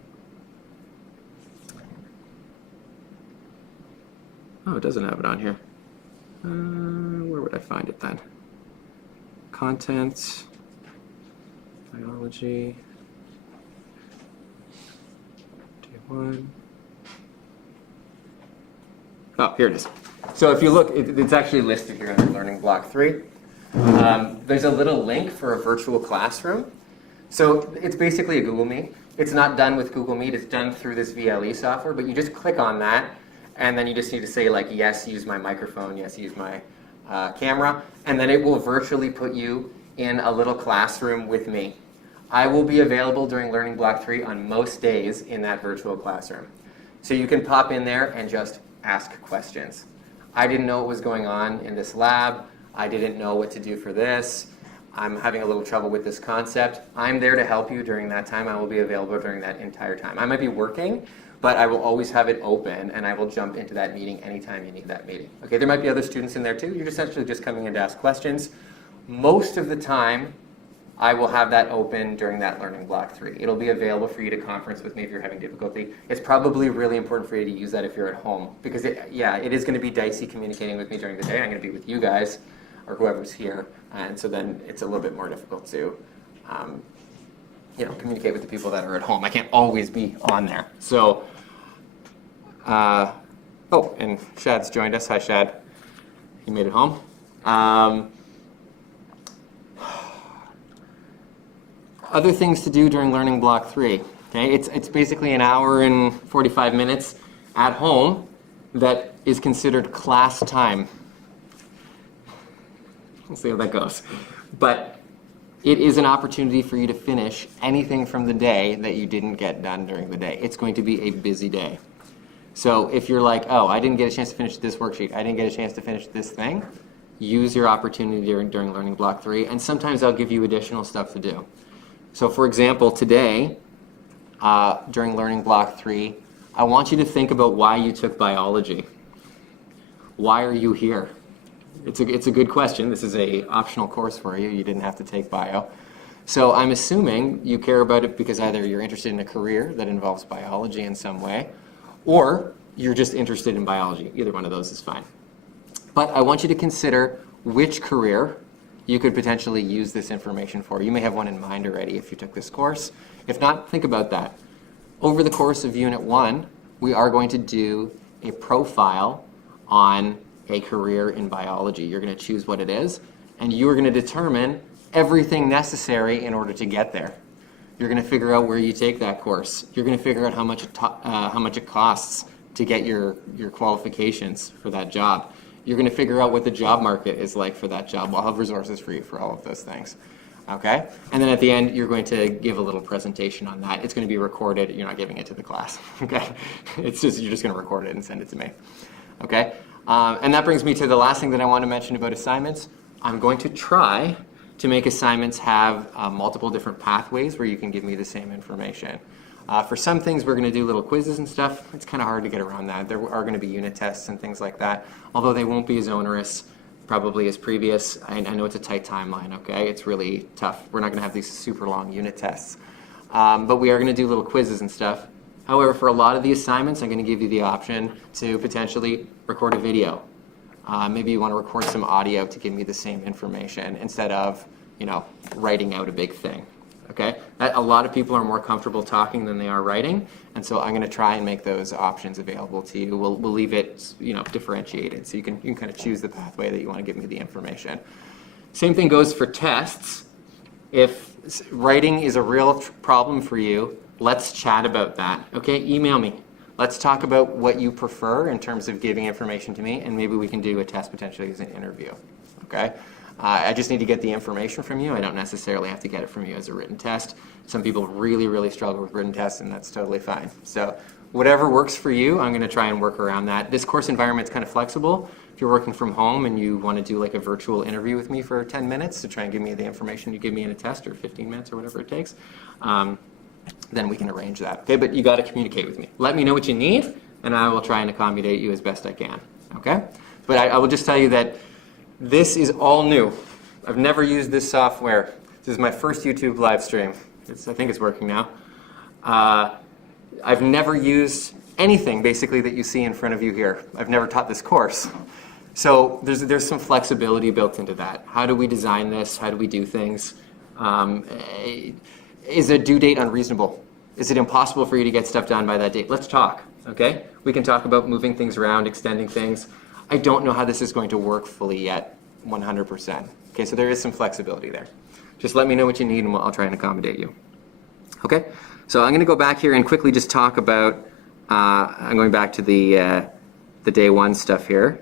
Oh, it doesn't have it on here. Where would I find it then? Content, biology, day 1. Oh, here it is. So if you look, it's actually listed here under Learning Block 3. There's a little link for a virtual classroom. So it's basically a Google Meet. It's not done with Google Meet, it's done through this VLE software, but you just click on that, and then you just need to say like, yes, use my microphone, yes, use my camera, and then it will virtually put you in a little classroom with me. I will be available during Learning Block 3 on most days in that virtual classroom. So you can pop in there and just ask questions. I didn't know what was going on in this lab. I didn't know what to do for this. I'm having a little trouble with this concept. I'm there to help you during that time. I will be available during that entire time. I might be working, but I will always have it open, and I will jump into that meeting anytime you need that meeting. Okay, there might be other students in there too. You're essentially just coming in to ask questions. Most of the time, I will have that open during that Learning Block 3. It'll be available for you to conference with me if you're having difficulty. It's probably really important for you to use that if you're at home, because it is going to be dicey communicating with me during the day. I'm going to be with you guys or whoever's here, and so then it's a little bit more difficult to communicate with the people that are at home. I can't always be on there. So, oh, and Shad's joined us. Hi, Shad. He made it home. Other things to do during Learning Block 3. Okay, it's basically an hour and 45 minutes at home that is considered class time. We'll see how that goes. But it is an opportunity for you to finish anything from the day that you didn't get done during the day. It's going to be a busy day. So if you're like, oh, I didn't get a chance to finish this worksheet, I didn't get a chance to finish this thing, use your opportunity during Learning Block 3, and sometimes I'll give you additional stuff to do. So for example, today, during Learning Block 3, I want you to think about why you took biology. Why are you here? It's a good question. This is an optional course for you. You didn't have to take bio. So I'm assuming you care about it because either you're interested in a career that involves biology in some way, or you're just interested in biology. Either one of those is fine. But I want you to consider which career you could potentially use this information for. You may have one in mind already if you took this course. If not, think about that. Over the course of Unit 1, we are going to do a profile on a career in biology. You're going to choose what it is, and you are going to determine everything necessary in order to get there. You're going to figure out where you take that course. You're going to figure out how much it costs to get your qualifications for that job. You're going to figure out what the job market is like for that job. We'll have resources for you for all of those things. Okay? And then at the end, you're going to give a little presentation on that. It's going to be recorded. You're not giving it to the class. Okay? You're just going to record it and send it to me. Okay? And that brings me to the last thing that I want to mention about assignments. I'm going to try to make assignments have multiple different pathways where you can give me the same information. For some things, we're going to do little quizzes and stuff. It's kind of hard to get around that. There are going to be unit tests and things like that, although they won't be as onerous probably as previous. I know it's a tight timeline, okay? It's really tough. We're not going to have these super long unit tests. But we are going to do little quizzes and stuff. However, for a lot of the assignments, I'm going to give you the option to potentially record a video. Maybe you want to record some audio to give me the same information instead of, writing out a big thing. Okay? A lot of people are more comfortable talking than they are writing, and so I'm going to try and make those options available to you. We'll leave it, differentiated, so you can kind of choose the pathway that you want to give me the information. Same thing goes for tests. If writing is a real problem for you, let's chat about that. Okay? Email me. Let's talk about what you prefer in terms of giving information to me, and maybe we can do a test potentially as an interview. Okay? I just need to get the information from you. I don't necessarily have to get it from you as a written test. Some people really, really struggle with written tests, and that's totally fine. So whatever works for you, I'm going to try and work around that. This course environment's kind of flexible. If you're working from home and you want to do like a virtual interview with me for 10 minutes to try and give me the information you give me in a test, or 15 minutes or whatever it takes, then we can arrange that. Okay, but you got to communicate with me. Let me know what you need, and I will try and accommodate you as best I can. Okay? But I will just tell you that This is all new. I've never used this software. This is my first YouTube live stream. I think it's working now. I've never used anything basically that you see in front of you here. I've never taught this course. So there's some flexibility built into that. How do we design this? How do we do things? Is a due date unreasonable? Is it impossible for you to get stuff done by that date? Let's talk, okay? We can talk about moving things around, extending things. I don't know how this is going to work fully yet, 100%. Okay, so there is some flexibility there. Just let me know what you need and I'll try and accommodate you. Okay, so I'm going to go back here and quickly just talk about, I'm going back to the day one stuff here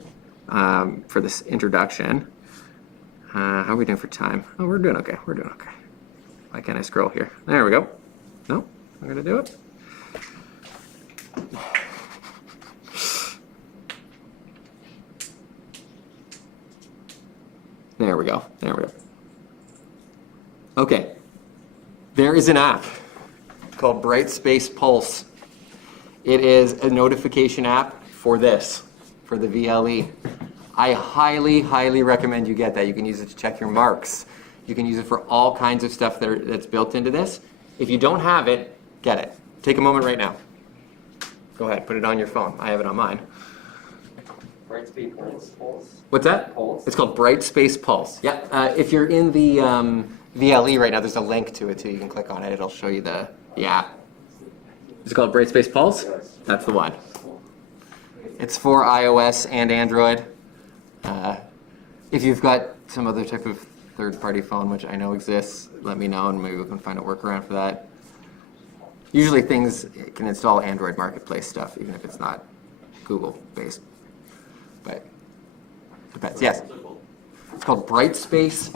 for this introduction. How are we doing for time? Oh, we're doing okay, we're doing okay. Why can't I scroll here? There we go. No, I'm going to do it. There we go, there we go. Okay, there is an app called Brightspace Pulse. It is a notification app for this, for the VLE. I highly, highly recommend you get that. You can use it to check your marks. You can use it for all kinds of stuff that's built into this. If you don't have it, get it. Take a moment right now. Go ahead, put it on your phone. I have it on mine. Brightspace Pulse. What's that? Pulse. It's called Brightspace Pulse. Yeah. If you're in the VLE right now, there's a link to it too. You can click on it. It'll show you the app. Is it called Brightspace Pulse? Yes. That's the one. It's for iOS and Android. If you've got some other type of third-party phone, which I know exists, let me know and maybe we can find a workaround for that. Usually things can install Android Marketplace stuff, even if it's not Google-based. But depends. Yes. It's called Brightspace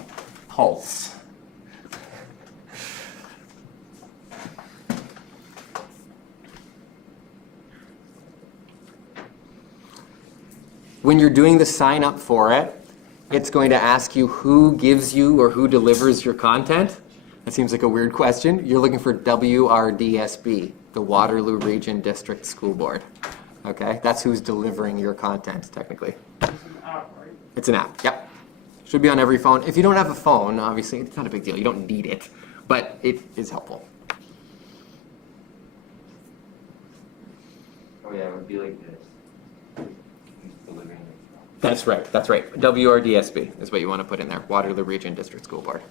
Pulse. When you're doing the sign up for it, it's going to ask you who gives you or who delivers your content. That seems like a weird question. You're looking for WRDSB, the Waterloo Region District School Board. Okay, that's who's delivering your content technically. It's an app, right? It's an app, yep. Should be on every phone. If you don't have a phone, obviously it's not a big deal. You don't need it, but it is helpful. Oh yeah, it would be like this. Who's delivering it? That's right, that's right. WRDSB is what you want to put in there, Waterloo Region District School Board.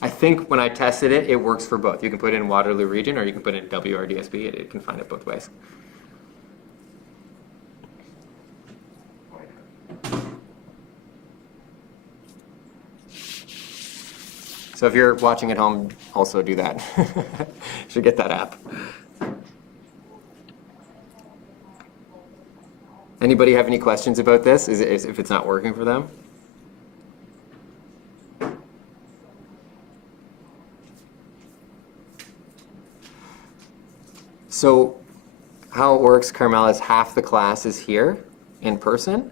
I think when I tested it, it works for both. You can put in Waterloo Region or you can put in WRDSB. It can find it both ways. So if you're watching at home, also do that. You should get that app. Anybody have any questions about this? If it's not working for them? So how it works, Carmela, is half the class is here in person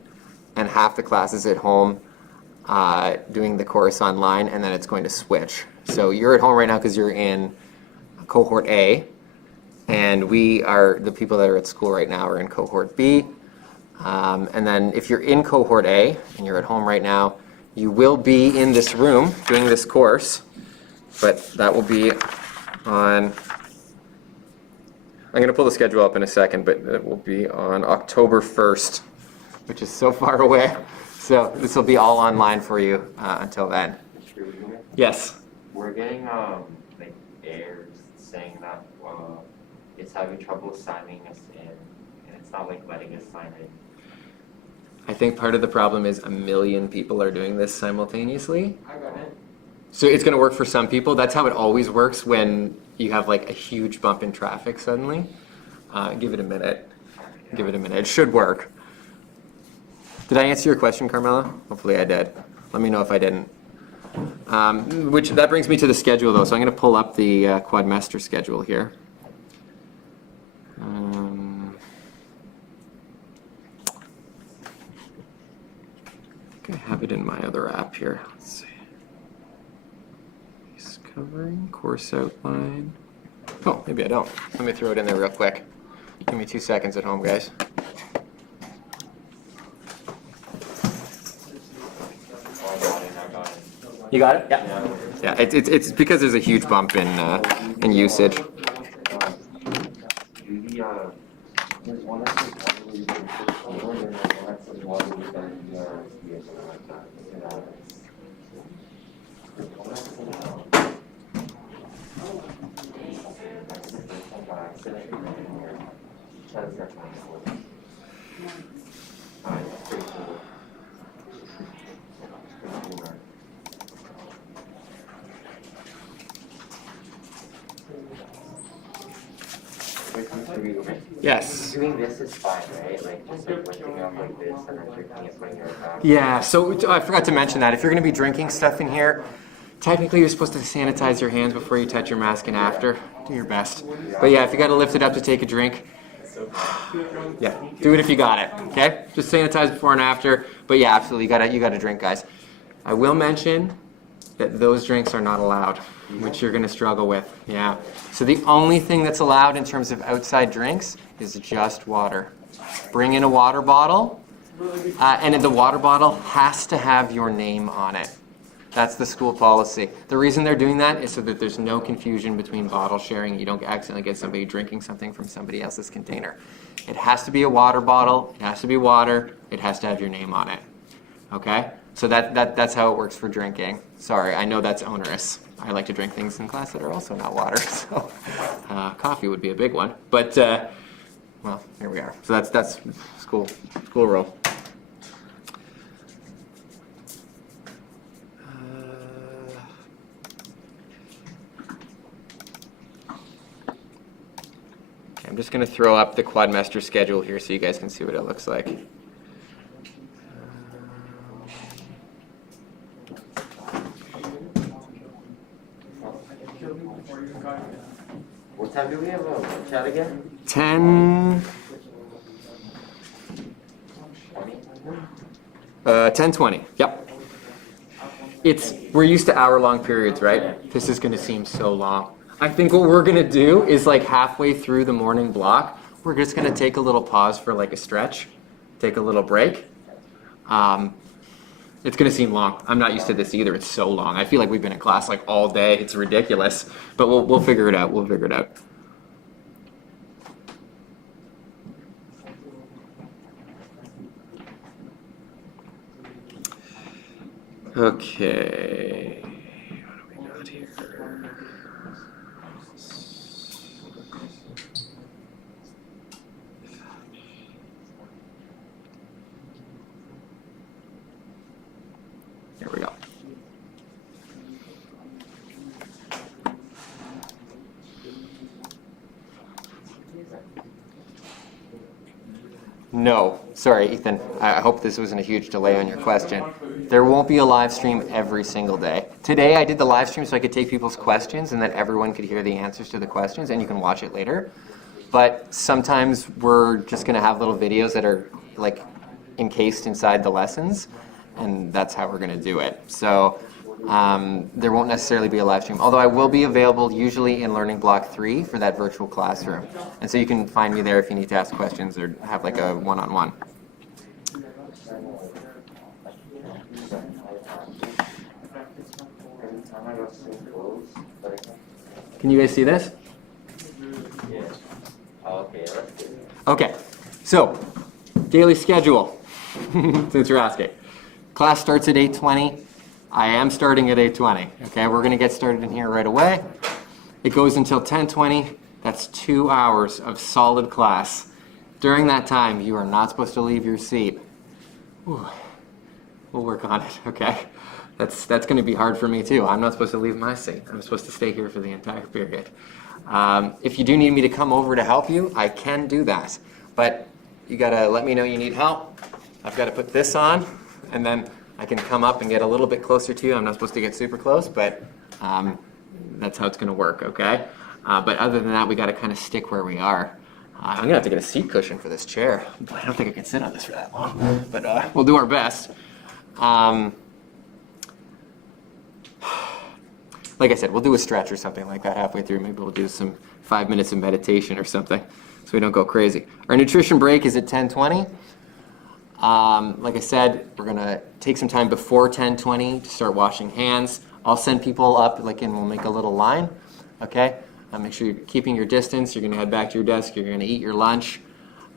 and half the class is at home doing the course online, and then it's going to switch. So you're at home right now because you're in cohort A, and the people that are at school right now are in cohort B. And then if you're in cohort A and you're at home right now, you will be in this room doing this course, but that will be on, I'm going to pull the schedule up in a second, but it will be on October 1st, which is so far away. So this will be all online for you until then. Yes? We're getting like errors saying that it's having trouble signing us in, and it's not like letting us sign in. I think part of the problem is 1 million people are doing this simultaneously. I got it. So it's going to work for some people. That's how it always works when you have like a huge bump in traffic suddenly. Give it a minute. Give it a minute. It should work. Did I answer your question, Carmela? Hopefully I did. Let me know if I didn't. That brings me to the schedule though. So I'm going to pull up the quadmester schedule here. I have it in my other app here. Let's see. Discovering course outline. Oh, maybe I don't. Let me throw it in there real quick. Give me 2 seconds at home, guys. You got it? Yeah. Yeah, it's because there's a huge bump in usage. Maybe, there's one that says water where you can push forward, and there's one that says water with that or something like that. You know, there's one that says, that's the first one by accident, in here. That is definitely cool. It's pretty cool. It's pretty cool, man. Yes. Doing this is fine, right? Like just like lifting up like this and then drinking it, putting it back. Yeah, so I forgot to mention that if you're going to be drinking stuff in here, technically you're supposed to sanitize your hands before you touch your mask and after. Do your best. But yeah, if you got to lift it up to take a drink, yeah, do it if you got it. Okay, just sanitize before and after. But yeah, absolutely, you got to drink, guys. I will mention that those drinks are not allowed, which you're going to struggle with. Yeah. So the only thing that's allowed in terms of outside drinks is just water. Bring in a water bottle, and the water bottle has to have your name on it. That's the school policy. The reason they're doing that is so that there's no confusion between bottle sharing. You don't accidentally get somebody drinking something from somebody else's container. It has to be a water bottle. It has to be water. It has to have your name on it. Okay? So that's how it works for drinking. Sorry, I know that's onerous. I like to drink things in class that are also not water. So coffee would be a big one. But well, here we are. So that's school rule. Okay, I'm just going to throw up the quadmester schedule here so you guys can see what it looks like. What time do we have a chat again? 10. 10:20. Yep. We're used to hour-long periods, right? This is going to seem so long. I think what we're going to do is like halfway through the morning block, we're just going to take a little pause for like a stretch, take a little break. It's going to seem long. I'm not used to this either. It's so long. I feel like we've been in class like all day. It's ridiculous. But we'll figure it out. We'll figure it out. Okay. What do we got here? There we go. No, sorry, Ethan. I hope this wasn't a huge delay on your question. There won't be a live stream every single day. Today I did the live stream so I could take people's questions and that everyone could hear the answers to the questions, and you can watch it later. But sometimes we're just going to have little videos that are like encased inside the lessons, and that's how we're going to do it. So there won't necessarily be a live stream, although I will be available usually in Learning Block 3 for that virtual classroom. And so you can find me there if you need to ask questions or have like a one-on-one. Can you guys see this? Yeah. Okay, let's do it. Okay, so daily schedule, since you're asking. Class starts at 8:20. I am starting at 8:20. Okay, we're gonna get started in here right away. It goes until 10:20. That's 2 hours of solid class. During that time, you are not supposed to leave your seat. Whew. We'll work on it, okay? That's gonna be hard for me too. I'm not supposed to leave my seat. I'm supposed to stay here for the entire period. If you do need me to come over to help you, I can do that. But you gotta let me know you need help. I've gotta put this on, and then I can come up and get a little bit closer to you. I'm not supposed to get super close, but that's how it's gonna work, okay? But other than that, we gotta kind of stick where we are. I'm gonna have to get a seat cushion for this chair. I don't think I can sit on this for that long, but we'll do our best. Like I said, we'll do a stretch or something like that halfway through. Maybe we'll do some 5 minutes of meditation or something so we don't go crazy. Our nutrition break is at 10:20. Like I said, we're gonna take some time before 10:20 to start washing hands. I'll send people up, and we'll make a little line, okay? Make sure you're keeping your distance. You're gonna head back to your desk. You're gonna eat your lunch.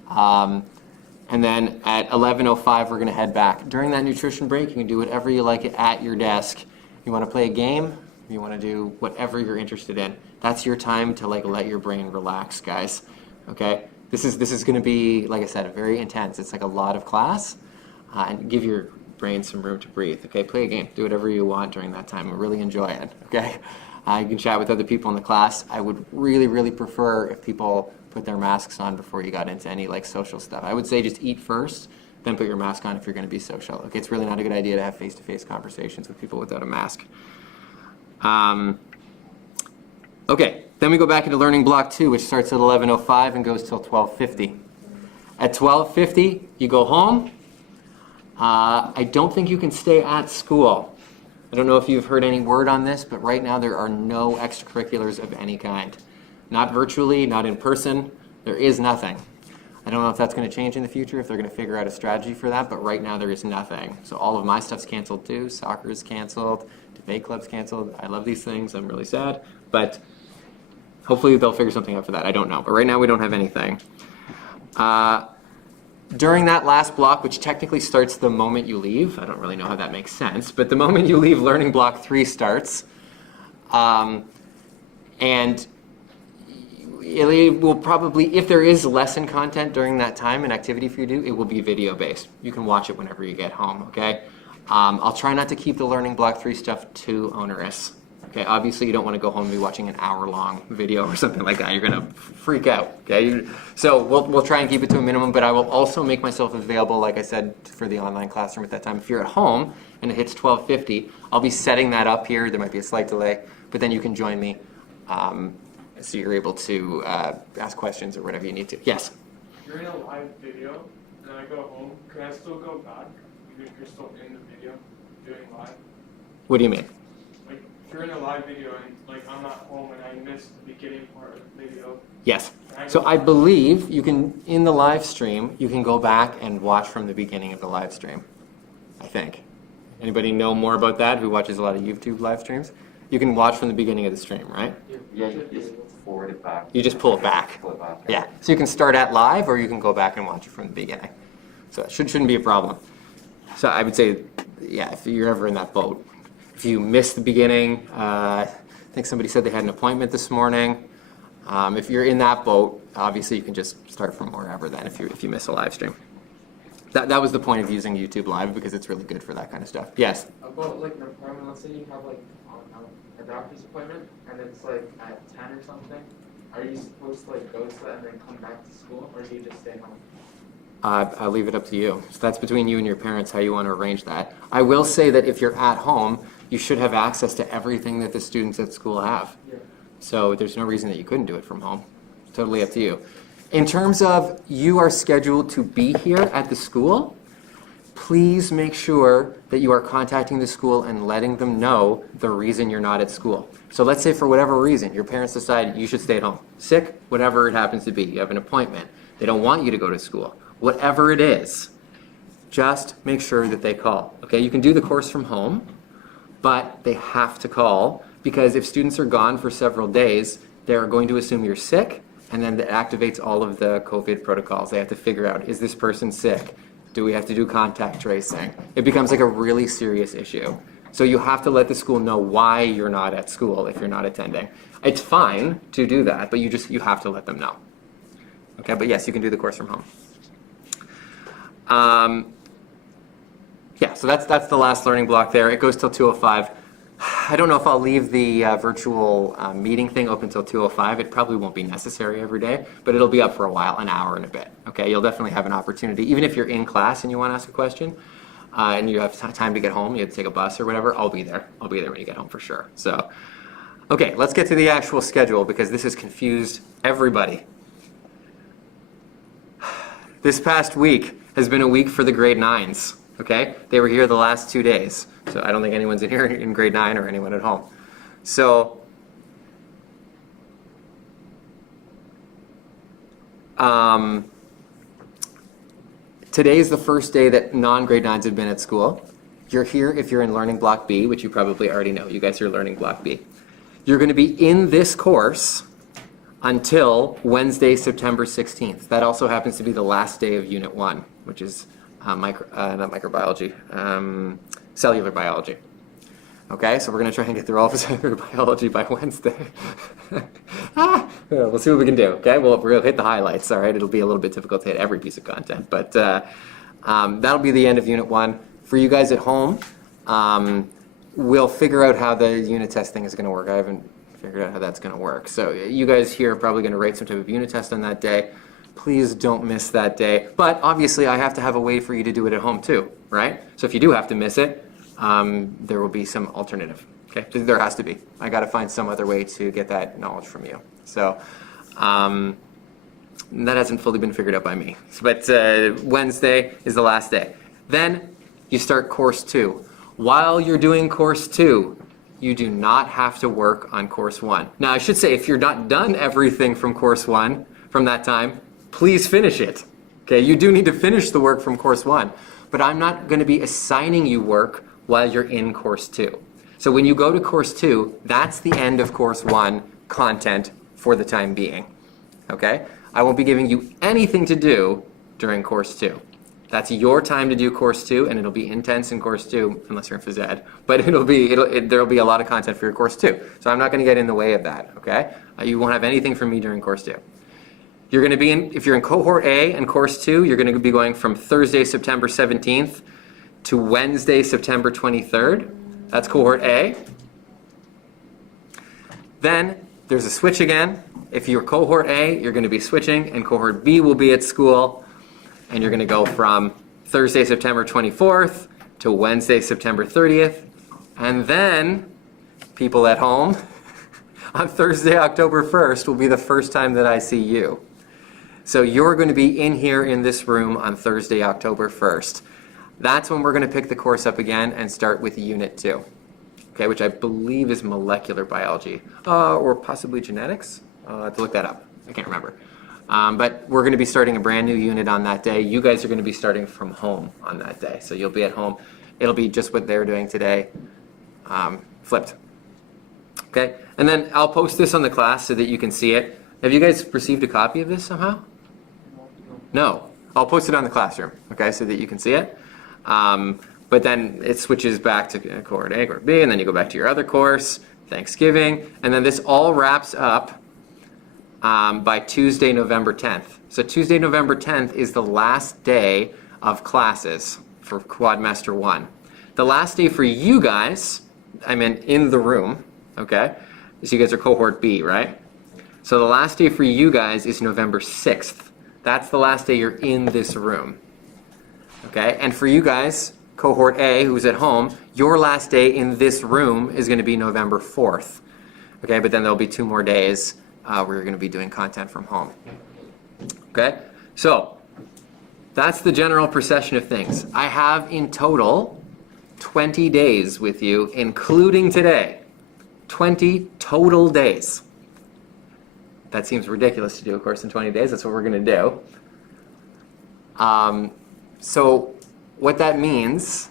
And then at 11:05, we're gonna head back. During that nutrition break, you can do whatever you like at your desk. You wanna play a game, you wanna do whatever you're interested in. That's your time to let your brain relax, guys, okay? This is gonna be, like I said, very intense. It's like a lot of class, and give your brain some room to breathe, okay? Play a game, do whatever you want during that time and really enjoy it, okay? You can chat with other people in the class. I would really, really prefer if people put their masks on before you got into any social stuff. I would say just eat first, then put your mask on if you're gonna be social, okay? It's really not a good idea to have face-to-face conversations with people without a mask. Okay, then we go back into learning block 2, which starts at 11:05 and goes till 12:50. At 12:50, you go home. I don't think you can stay at school. I don't know if you've heard any word on this, but right now there are no extracurriculars of any kind. Not virtually, not in person. There is nothing. I don't know if that's going to change in the future, if they're going to figure out a strategy for that, but right now there is nothing. So all of my stuff's canceled too. Soccer is canceled. Debate club's canceled. I love these things. I'm really sad. But hopefully they'll figure something out for that. I don't know. But right now we don't have anything. During that last block, which technically starts the moment you leave, I don't really know how that makes sense, but the moment you leave, learning block 3 starts. And it will probably, if there is lesson content during that time, an activity for you to do, it will be video based. You can watch it whenever you get home, okay? I'll try not to keep the learning block 3 stuff too onerous. Okay, obviously you don't want to go home and be watching an hour-long video or something like that. You're going to freak out, okay? So we'll try and keep it to a minimum, but I will also make myself available, like I said, for the online classroom at that time. If you're at home and it hits 12:50, I'll be setting that up here. There might be a slight delay, but then you can join me so you're able to ask questions or whatever you need to. Yes? You're in a live video, and I go home. Can I still go back, even if you're still in the video, doing live? What do you mean? Like, if you're in a live video and I'm not home and I missed the beginning part of the video. Yes. So I believe you can, in the live stream, you can go back and watch from the beginning of the live stream, I think. Anybody know more about that who watches a lot of YouTube live streams? You can watch from the beginning of the stream, right? Yeah, you just forward it back. You just pull it back. Pull it back. Yeah. So you can start at live or you can go back and watch it from the beginning. So it shouldn't be a problem. So I would say, yeah, if you're ever in that boat, if you miss the beginning, I think somebody said they had an appointment this morning. If you're in that boat, obviously you can just start from wherever then if you miss a live stream. That was the point of using YouTube Live because it's really good for that kind of stuff. Yes? About an appointment, let's say you have a doctor's appointment and it's at 10 or something. Are you supposed to go to that and then come back to school, or do you just stay home? I'll leave it up to you. So that's between you and your parents how you want to arrange that. I will say that if you're at home, you should have access to everything that the students at school have. Yeah. So there's no reason that you couldn't do it from home. It's totally up to you. In terms of you are scheduled to be here at the school, please make sure that you are contacting the school and letting them know the reason you're not at school. So let's say for whatever reason, your parents decide you should stay at home. Sick, whatever it happens to be. You have an appointment. They don't want you to go to school. Whatever it is, just make sure that they call. Okay, you can do the course from home, but they have to call because if students are gone for several days, they're going to assume you're sick, and then that activates all of the COVID protocols. They have to figure out, is this person sick? Do we have to do contact tracing? It becomes like a really serious issue. So you have to let the school know why you're not at school if you're not attending. It's fine to do that, but you have to let them know. Okay, but yes, you can do the course from home. Yeah, so that's the last learning block there. It goes till 2:05. I don't know if I'll leave the virtual meeting thing open till 2:05. It probably won't be necessary every day, but it'll be up for a while, an hour and a bit. Okay, you'll definitely have an opportunity. Even if you're in class and you want to ask a question, and you have time to get home, you have to take a bus or whatever, I'll be there. I'll be there when you get home for sure. So, okay, let's get to the actual schedule because this has confused everybody. This past week has been a week for the grade 9s. Okay, they were here the last 2 days. So I don't think anyone's in here in grade 9 or anyone at home. So Today's the first day that non-grade 9s have been at school. You're here if you're in Learning Block B, which you probably already know. You guys are Learning Block B. You're going to be in this course until Wednesday, September 16th. That also happens to be the last day of Unit 1, which is not microbiology, cellular biology. Okay, so we're going to try and get through all of cellular biology by Wednesday. We'll see what we can do, okay? We'll hit the highlights, all right? It'll be a little bit difficult to hit every piece of content, but that'll be the end of Unit 1. For you guys at home, we'll figure out how the unit test thing is going to work. I haven't figured out how that's going to work. So you guys here are probably going to write some type of unit test on that day. Please don't miss that day. But obviously, I have to have a way for you to do it at home too, right? So if you do have to miss it, there will be some alternative. Okay, there has to be. I got to find some other way to get that knowledge from you. So that hasn't fully been figured out by me. But Wednesday is the last day. Then you start Course 2. While you're doing Course 2, you do not have to work on Course 1. Now, I should say, if you're not done everything from Course 1 from that time, please finish it. Okay, you do need to finish the work from Course 1. But I'm not going to be assigning you work while you're in Course 2. So when you go to Course 2, that's the end of Course 1 content for the time being. Okay? I won't be giving you anything to do during Course 2. That's your time to do Course 2, and it'll be intense in Course 2, unless you're in phys ed. But there'll be a lot of content for your Course 2. So I'm not going to get in the way of that, okay? You won't have anything from me during Course 2. You're going to be in, if you're in Cohort A and Course 2, you're going to be going from Thursday, September 17th to Wednesday, September 23rd. That's Cohort A. Then there's a switch again. If you're Cohort A, you're going to be switching, and Cohort B will be at school. And you're going to go from Thursday, September 24th to Wednesday, September 30th. And then, people at home, on Thursday, October 1st will be the first time that I see you. So you're going to be in here in this room on Thursday, October 1st. That's when we're going to pick the course up again and start with Unit 2, okay, which I believe is molecular biology, or possibly genetics. I'll have to look that up. I can't remember. But we're going to be starting a brand new unit on that day. You guys are going to be starting from home on that day. So you'll be at home. It'll be just what they're doing today, flipped. Okay? And then I'll post this on the class so that you can see it. Have you guys received a copy of this somehow? No. I'll post it on the classroom, okay, so that you can see it. But then it switches back to Cohort A, Cohort B, and then you go back to your other course, Thanksgiving, and then this all wraps up by Tuesday, November 10th. So Tuesday, November 10th is the last day of classes for Quadmester 1. The last day for you guys, I mean in the room, okay? So you guys are Cohort B, right? So the last day for you guys is November 6th. That's the last day you're in this room. Okay? And for you guys, Cohort A, who's at home, your last day in this room is going to be November 4th. Okay? But then there'll be 2 more days where you're going to be doing content from home. Okay? So that's the general procession of things. I have in total 20 days with you, including today. 20 total days. That seems ridiculous to do a course in 20 days. That's what we're going to do. So what that means,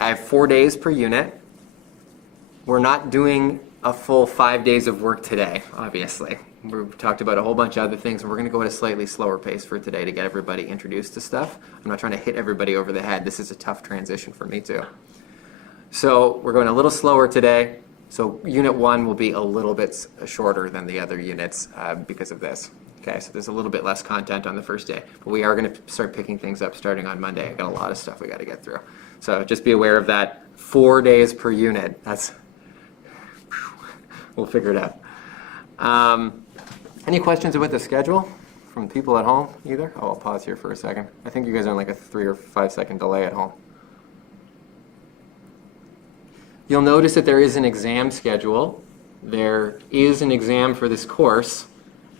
I have 4 days per unit. We're not doing a full 5 days of work today, obviously. We've talked about a whole bunch of other things, and we're going to go at a slightly slower pace for today to get everybody introduced to stuff. I'm not trying to hit everybody over the head. This is a tough transition for me too. So we're going a little slower today. So Unit 1 will be a little bit shorter than the other units because of this. Okay, so there's a little bit less content on the first day. But we are going to start picking things up starting on Monday. I got a lot of stuff we got to get through. So just be aware of that. 4 days per unit. That's, we'll figure it out. Any questions about the schedule from people at home either? Oh, I'll pause here for a second. I think you guys are on like a 3 or 5 second delay at home. You'll notice that there is an exam schedule. There is an exam for this course.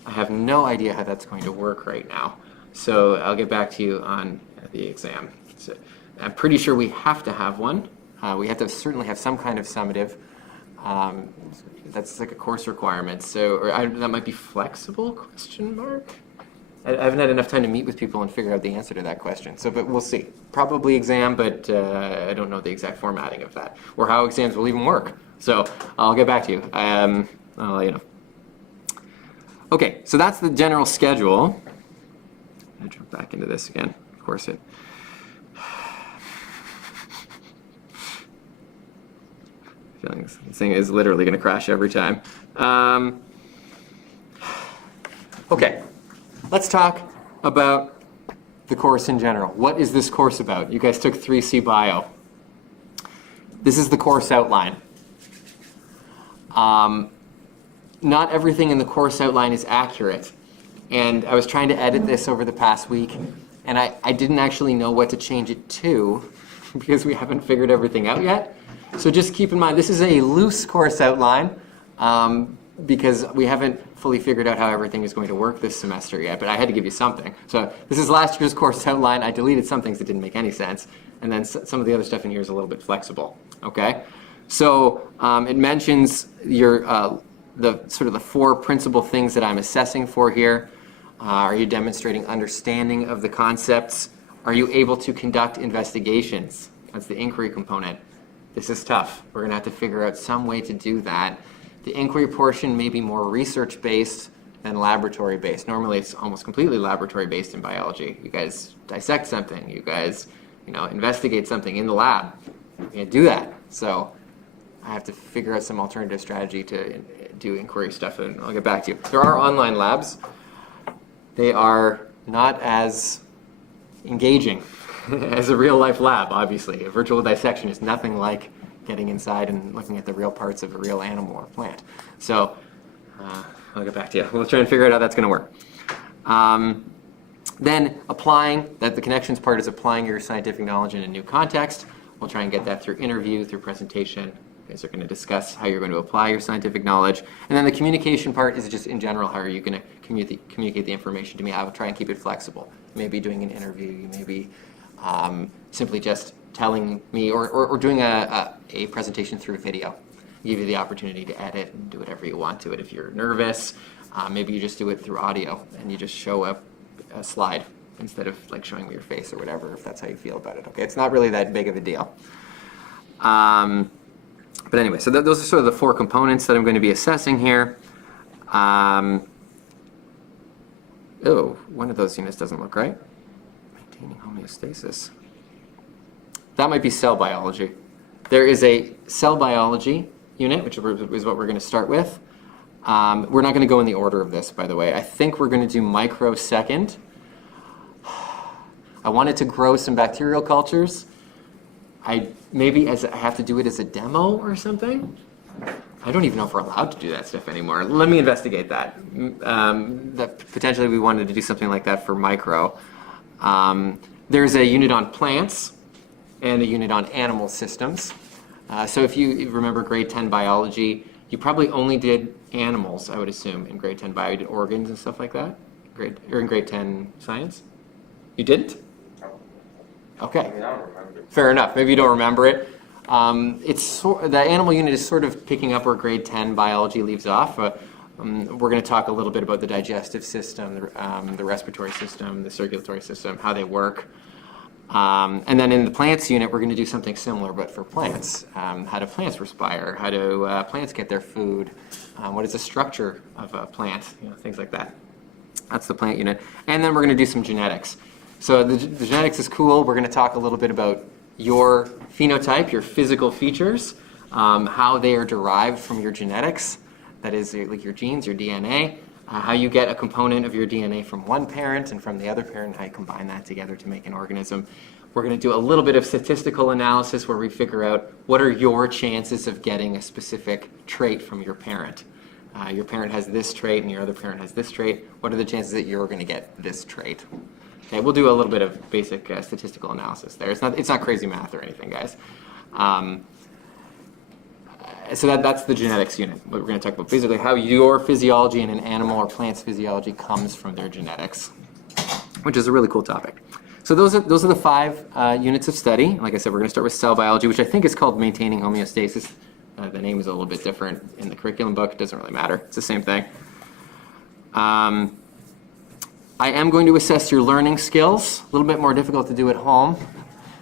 I have no idea how that's going to work right now. So I'll get back to you on the exam. So I'm pretty sure we have to have one. We have to certainly have some kind of summative. That's like a course requirement. So that might be flexible, question mark? I haven't had enough time to meet with people and figure out the answer to that question. So, but we'll see. Probably exam, but I don't know the exact formatting of that or how exams will even work. So I'll get back to you. I'll let you know. Okay, so that's the general schedule. I'm gonna jump back into this again. Of course, feeling this thing is literally going to crash every time. Okay, let's talk about the course in general. What is this course about? You guys took 3C Bio. This is the course outline. Not everything in the course outline is accurate. And I was trying to edit this over the past week, and I didn't actually know what to change it to because we haven't figured everything out yet. So just keep in mind, this is a loose course outline because we haven't fully figured out how everything is going to work this semester yet, but I had to give you something. So this is last year's course outline. I deleted some things that didn't make any sense, and then some of the other stuff in here is a little bit flexible, okay? So it mentions the four principal things that I'm assessing for here. Are you demonstrating understanding of the concepts? Are you able to conduct investigations? That's the inquiry component. This is tough. We're going to have to figure out some way to do that. The inquiry portion may be more research-based than laboratory-based. Normally, it's almost completely laboratory-based in biology. You guys dissect something. You guys, investigate something in the lab. You can't do that. So I have to figure out some alternative strategy to do inquiry stuff, and I'll get back to you. There are online labs. They are not as engaging as a real-life lab, obviously. A virtual dissection is nothing like getting inside and looking at the real parts of a real animal or plant. So I'll get back to you. We'll try and figure out how that's going to work. Then applying, that the connections part is applying your scientific knowledge in a new context. We'll try and get that through interview, through presentation. You guys are going to discuss how you're going to apply your scientific knowledge. And then the communication part is just in general, how are you going to communicate the information to me? I will try and keep it flexible. You may be doing an interview, you may be simply just telling me or doing a presentation through video. Give you the opportunity to edit and do whatever you want to it. If you're nervous, maybe you just do it through audio and you just show up a slide instead of like showing me your face or whatever, if that's how you feel about it. Okay, it's not really that big of a deal. But anyway, so those are sort of the four components that I'm going to be assessing here. Oh, one of those units doesn't look right. Maintaining homeostasis. That might be cell biology. There is a cell biology unit, which is what we're going to start with. We're not going to go in the order of this, by the way. I think we're going to do microsecond. I wanted to grow some bacterial cultures. Maybe I have to do it as a demo or something. I don't even know if we're allowed to do that stuff anymore. Let me investigate that. Potentially we wanted to do something like that for micro. There's a unit on plants and a unit on animal systems. So if you remember grade 10 biology, you probably only did animals, I would assume, in grade 10 bio. You did organs and stuff like that? Or in grade 10 science? You didn't? Okay. I mean, I don't remember. Fair enough. Maybe you don't remember it. The animal unit is sort of picking up where grade 10 biology leaves off. We're going to talk a little bit about the digestive system, the respiratory system, the circulatory system, how they work. And then in the plants unit, we're going to do something similar, but for plants. How do plants respire? How do plants get their food? What is the structure of a plant? Things like that. That's the plant unit. And then we're going to do some genetics. So the genetics is cool. We're going to talk a little bit about your phenotype, your physical features, how they are derived from your genetics. That is like your genes, your DNA. How you get a component of your DNA from one parent and from the other parent, how you combine that together to make an organism. We're going to do a little bit of statistical analysis where we figure out what are your chances of getting a specific trait from your parent. Your parent has this trait and your other parent has this trait. What are the chances that you're going to get this trait? Okay, we'll do a little bit of basic statistical analysis there. It's not crazy math or anything, guys. So that's the genetics unit. What we're going to talk about basically how your physiology in an animal or plant's physiology comes from their genetics, which is a really cool topic. So those are the 5 units of study. Like I said, we're going to start with cell biology, which I think is called maintaining homeostasis. The name is a little bit different in the curriculum book. It doesn't really matter. It's the same thing. I am going to assess your learning skills. A little bit more difficult to do at home.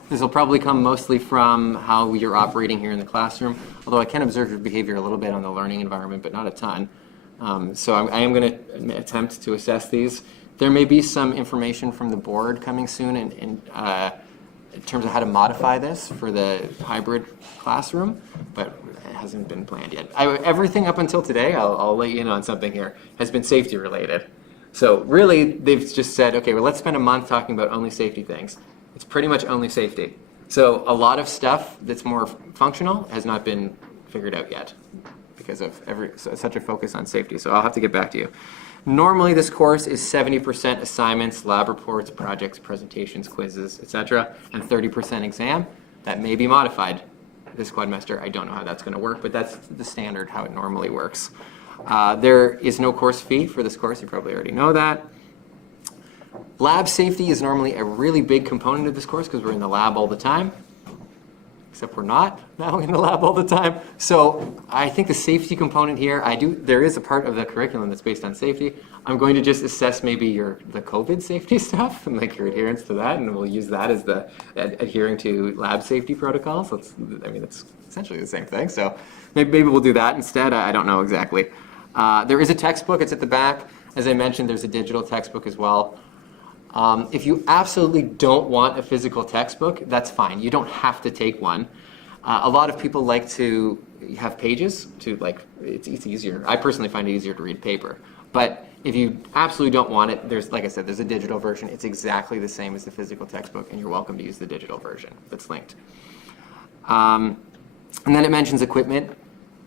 This will probably come mostly from how you're operating here in the classroom, although I can observe your behavior a little bit on the learning environment, but not a ton. So I am going to attempt to assess these. There may be some information from the board coming soon in terms of how to modify this for the hybrid classroom, but it hasn't been planned yet. Everything up until today, I'll let you in on something here, has been safety related. So really, they've just said, okay, well, let's spend a month talking about only safety things. It's pretty much only safety. So a lot of stuff that's more functional has not been figured out yet because of such a focus on safety. So I'll have to get back to you. Normally this course is 70% assignments, lab reports, projects, presentations, quizzes, etc., and 30% exam. That may be modified this quadmester. I don't know how that's going to work, but that's the standard how it normally works. There is no course fee for this course. You probably already know that. Lab safety is normally a really big component of this course because we're in the lab all the time, except we're not now in the lab all the time. So I think the safety component here, there is a part of the curriculum that's based on safety. I'm going to just assess maybe the COVID safety stuff and like your adherence to that, and we'll use that as the adhering to lab safety protocols. That's essentially the same thing. So maybe we'll do that instead. I don't know exactly. There is a textbook. It's at the back. As I mentioned, there's a digital textbook as well. If you absolutely don't want a physical textbook, that's fine. You don't have to take one. A lot of people like to have pages it's easier. I personally find it easier to read paper. But if you absolutely don't want it, like I said, there's a digital version. It's exactly the same as the physical textbook, and you're welcome to use the digital version that's linked. And then it mentions equipment.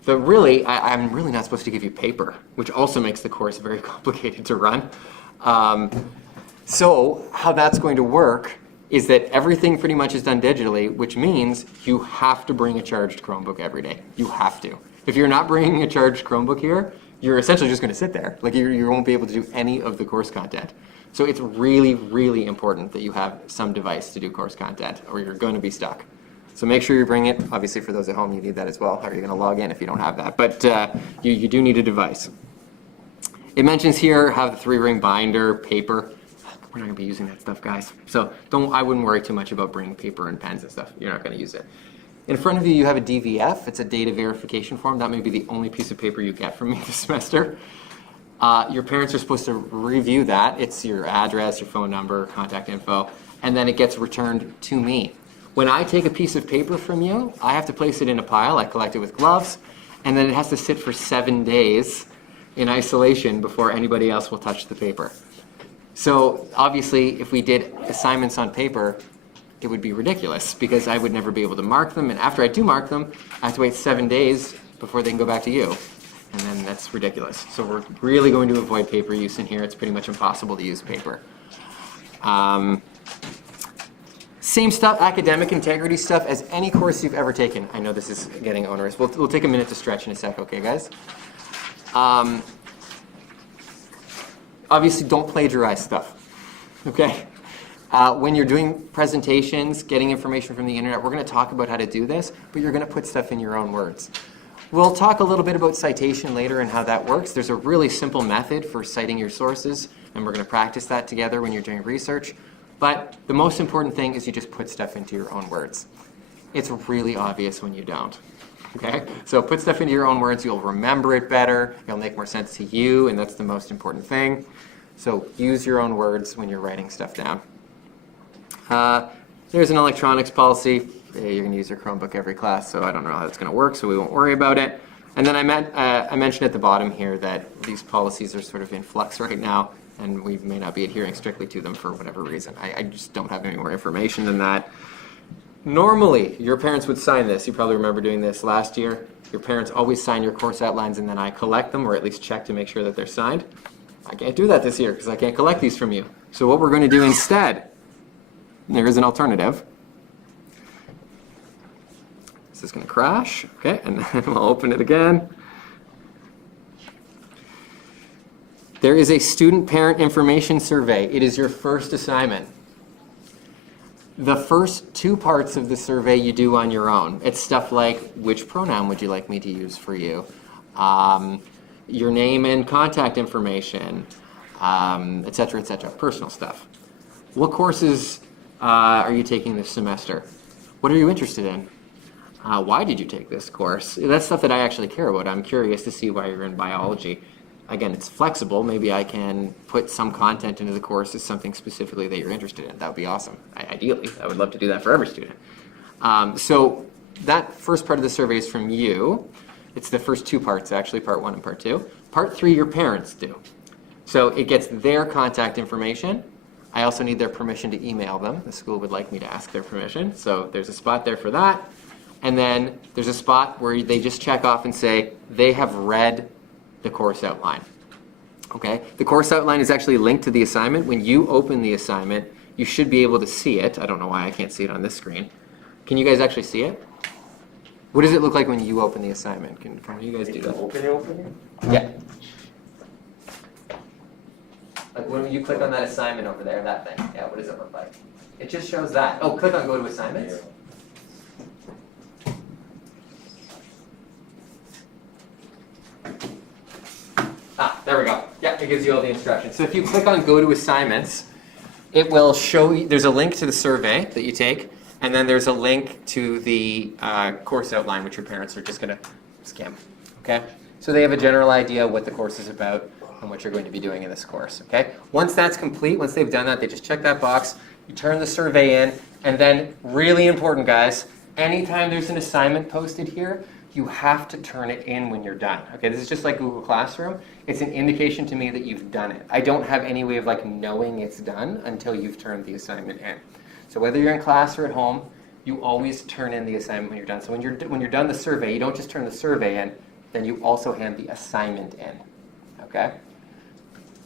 But really, I'm really not supposed to give you paper, which also makes the course very complicated to run. So how that's going to work is that everything pretty much is done digitally, which means you have to bring a charged Chromebook every day. You have to. If you're not bringing a charged Chromebook here, you're essentially just going to sit there. Like you won't be able to do any of the course content. So it's really, really important that you have some device to do course content, or you're going to be stuck. So make sure you bring it. Obviously, for those at home, you need that as well. How are you going to log in if you don't have that? But you do need a device. It mentions here how the 3-ring binder, paper. We're not going to be using that stuff, guys. So I wouldn't worry too much about bringing paper and pens and stuff. You're not going to use it. In front of you, you have a DVF. It's a data verification form. That may be the only piece of paper you get from me this semester. Your parents are supposed to review that. It's your address, your phone number, contact info, and then it gets returned to me. When I take a piece of paper from you, I have to place it in a pile. I collect it with gloves, and then it has to sit for 7 days in isolation before anybody else will touch the paper. So obviously, if we did assignments on paper, it would be ridiculous because I would never be able to mark them. And after I do mark them, I have to wait 7 days before they can go back to you. And then that's ridiculous. So we're really going to avoid paper use in here. It's pretty much impossible to use paper. Same stuff, academic integrity stuff as any course you've ever taken. I know this is getting onerous. We'll take a minute to stretch in a sec, okay, guys? Obviously, don't plagiarize stuff, okay? When you're doing presentations, getting information from the internet, we're going to talk about how to do this, but you're going to put stuff in your own words. We'll talk a little bit about citation later and how that works. There's a really simple method for citing your sources, and we're going to practice that together when you're doing research. But the most important thing is you just put stuff into your own words. It's really obvious when you don't. Okay? So put stuff into your own words, you'll remember it better, it'll make more sense to you, and that's the most important thing. So use your own words when you're writing stuff down. There's an electronics policy. You're going to use your Chromebook every class, so I don't know how that's going to work, so we won't worry about it. And then I mentioned at the bottom here that these policies are sort of in flux right now, and we may not be adhering strictly to them for whatever reason. I just don't have any more information than that. Normally, your parents would sign this. You probably remember doing this last year. Your parents always sign your course outlines, and then I collect them, or at least check to make sure that they're signed. I can't do that this year because I can't collect these from you. So what we're going to do instead, there is an alternative. This is going to crash, okay, and then we'll open it again. There is a student parent information survey. It is your first assignment. The first 2 parts of the survey you do on your own. It's stuff like, which pronoun would you like me to use for you? Your name and contact information. et cetera, personal stuff. What courses are you taking this semester? What are you interested in? Why did you take this course? That's stuff that I actually care about. I'm curious to see why you're in biology. Again, it's flexible. Maybe I can put some content into the course as something specifically that you're interested in. That would be awesome. Ideally, I would love to do that for every student. So that first part of the survey is from you. It's the first two parts, actually, part 1 and part 2. Part 3, your parents do. So it gets their contact information. I also need their permission to email them. The school would like me to ask their permission. So there's a spot there for that. And then there's a spot where they just check off and say they have read the course outline. Okay? The course outline is actually linked to the assignment. When you open the assignment, you should be able to see it. I don't know why I can't see it on this screen. Can you guys actually see it? What does it look like when you open the assignment? Can you guys do that? Open it? Yeah. Like when you click on that assignment over there, that thing. Yeah, what does it look like? It just shows that. Oh, click on go to assignments. There we go. Yeah, it gives you all the instructions. So if you click on go to assignments, it will show you, there's a link to the survey that you take, and then there's a link to the course outline, which your parents are just going to skim. Okay? So they have a general idea what the course is about and what you're going to be doing in this course. Okay? Once that's complete, once they've done that, they just check that box, you turn the survey in, and then, really important, guys, anytime there's an assignment posted here, you have to turn it in when you're done. Okay, this is just like Google Classroom. It's an indication to me that you've done it. I don't have any way of like knowing it's done until you've turned the assignment in. So whether you're in class or at home, you always turn in the assignment when you're done. So when you're done the survey, you don't just turn the survey in, then you also hand the assignment in. Okay?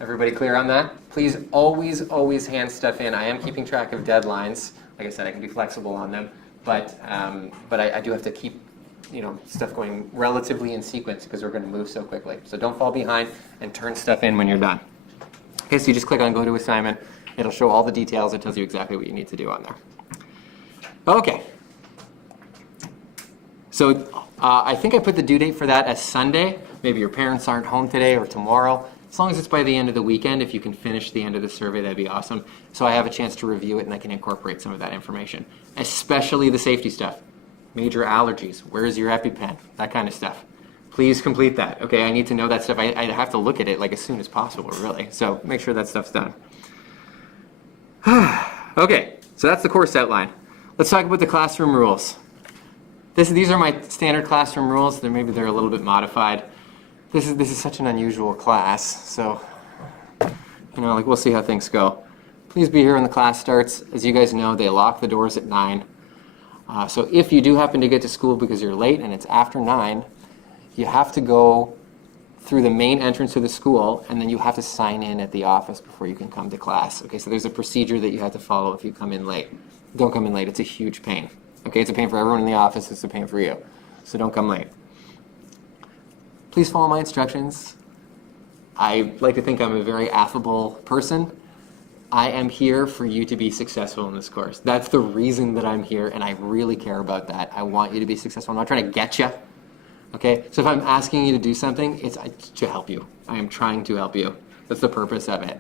Everybody clear on that? Please always hand stuff in. I am keeping track of deadlines. Like I said, I can be flexible on them, but I do have to keep stuff going relatively in sequence because we're going to move so quickly. So don't fall behind and turn stuff in when you're done. Okay, so you just click on go to assignment. It'll show all the details. It tells you exactly what you need to do on there. Okay. So I think I put the due date for that as Sunday. Maybe your parents aren't home today or tomorrow. As long as it's by the end of the weekend, if you can finish the end of the survey, that'd be awesome. So I have a chance to review it and I can incorporate some of that information, especially the safety stuff. Major allergies, where's your EpiPen, that kind of stuff. Please complete that. Okay, I need to know that stuff. I have to look at it like as soon as possible, really. So make sure that stuff's done. Okay, so that's the course outline. Let's talk about the classroom rules. These are my standard classroom rules. Maybe they're a little bit modified. This is such an unusual class, so we'll see how things go. Please be here when the class starts. As you guys know, they lock the doors at 9. So if you do happen to get to school because you're late and it's after 9, you have to go through the main entrance of the school and then you have to sign in at the office before you can come to class. Okay, so there's a procedure that you have to follow if you come in late. Don't come in late, it's a huge pain. Okay, it's a pain for everyone in the office, it's a pain for you. So don't come late. Please follow my instructions. I like to think I'm a very affable person. I am here for you to be successful in this course. That's the reason that I'm here, and I really care about that. I want you to be successful. I'm not trying to get you. Okay? So if I'm asking you to do something, it's to help you. I am trying to help you. That's the purpose of it.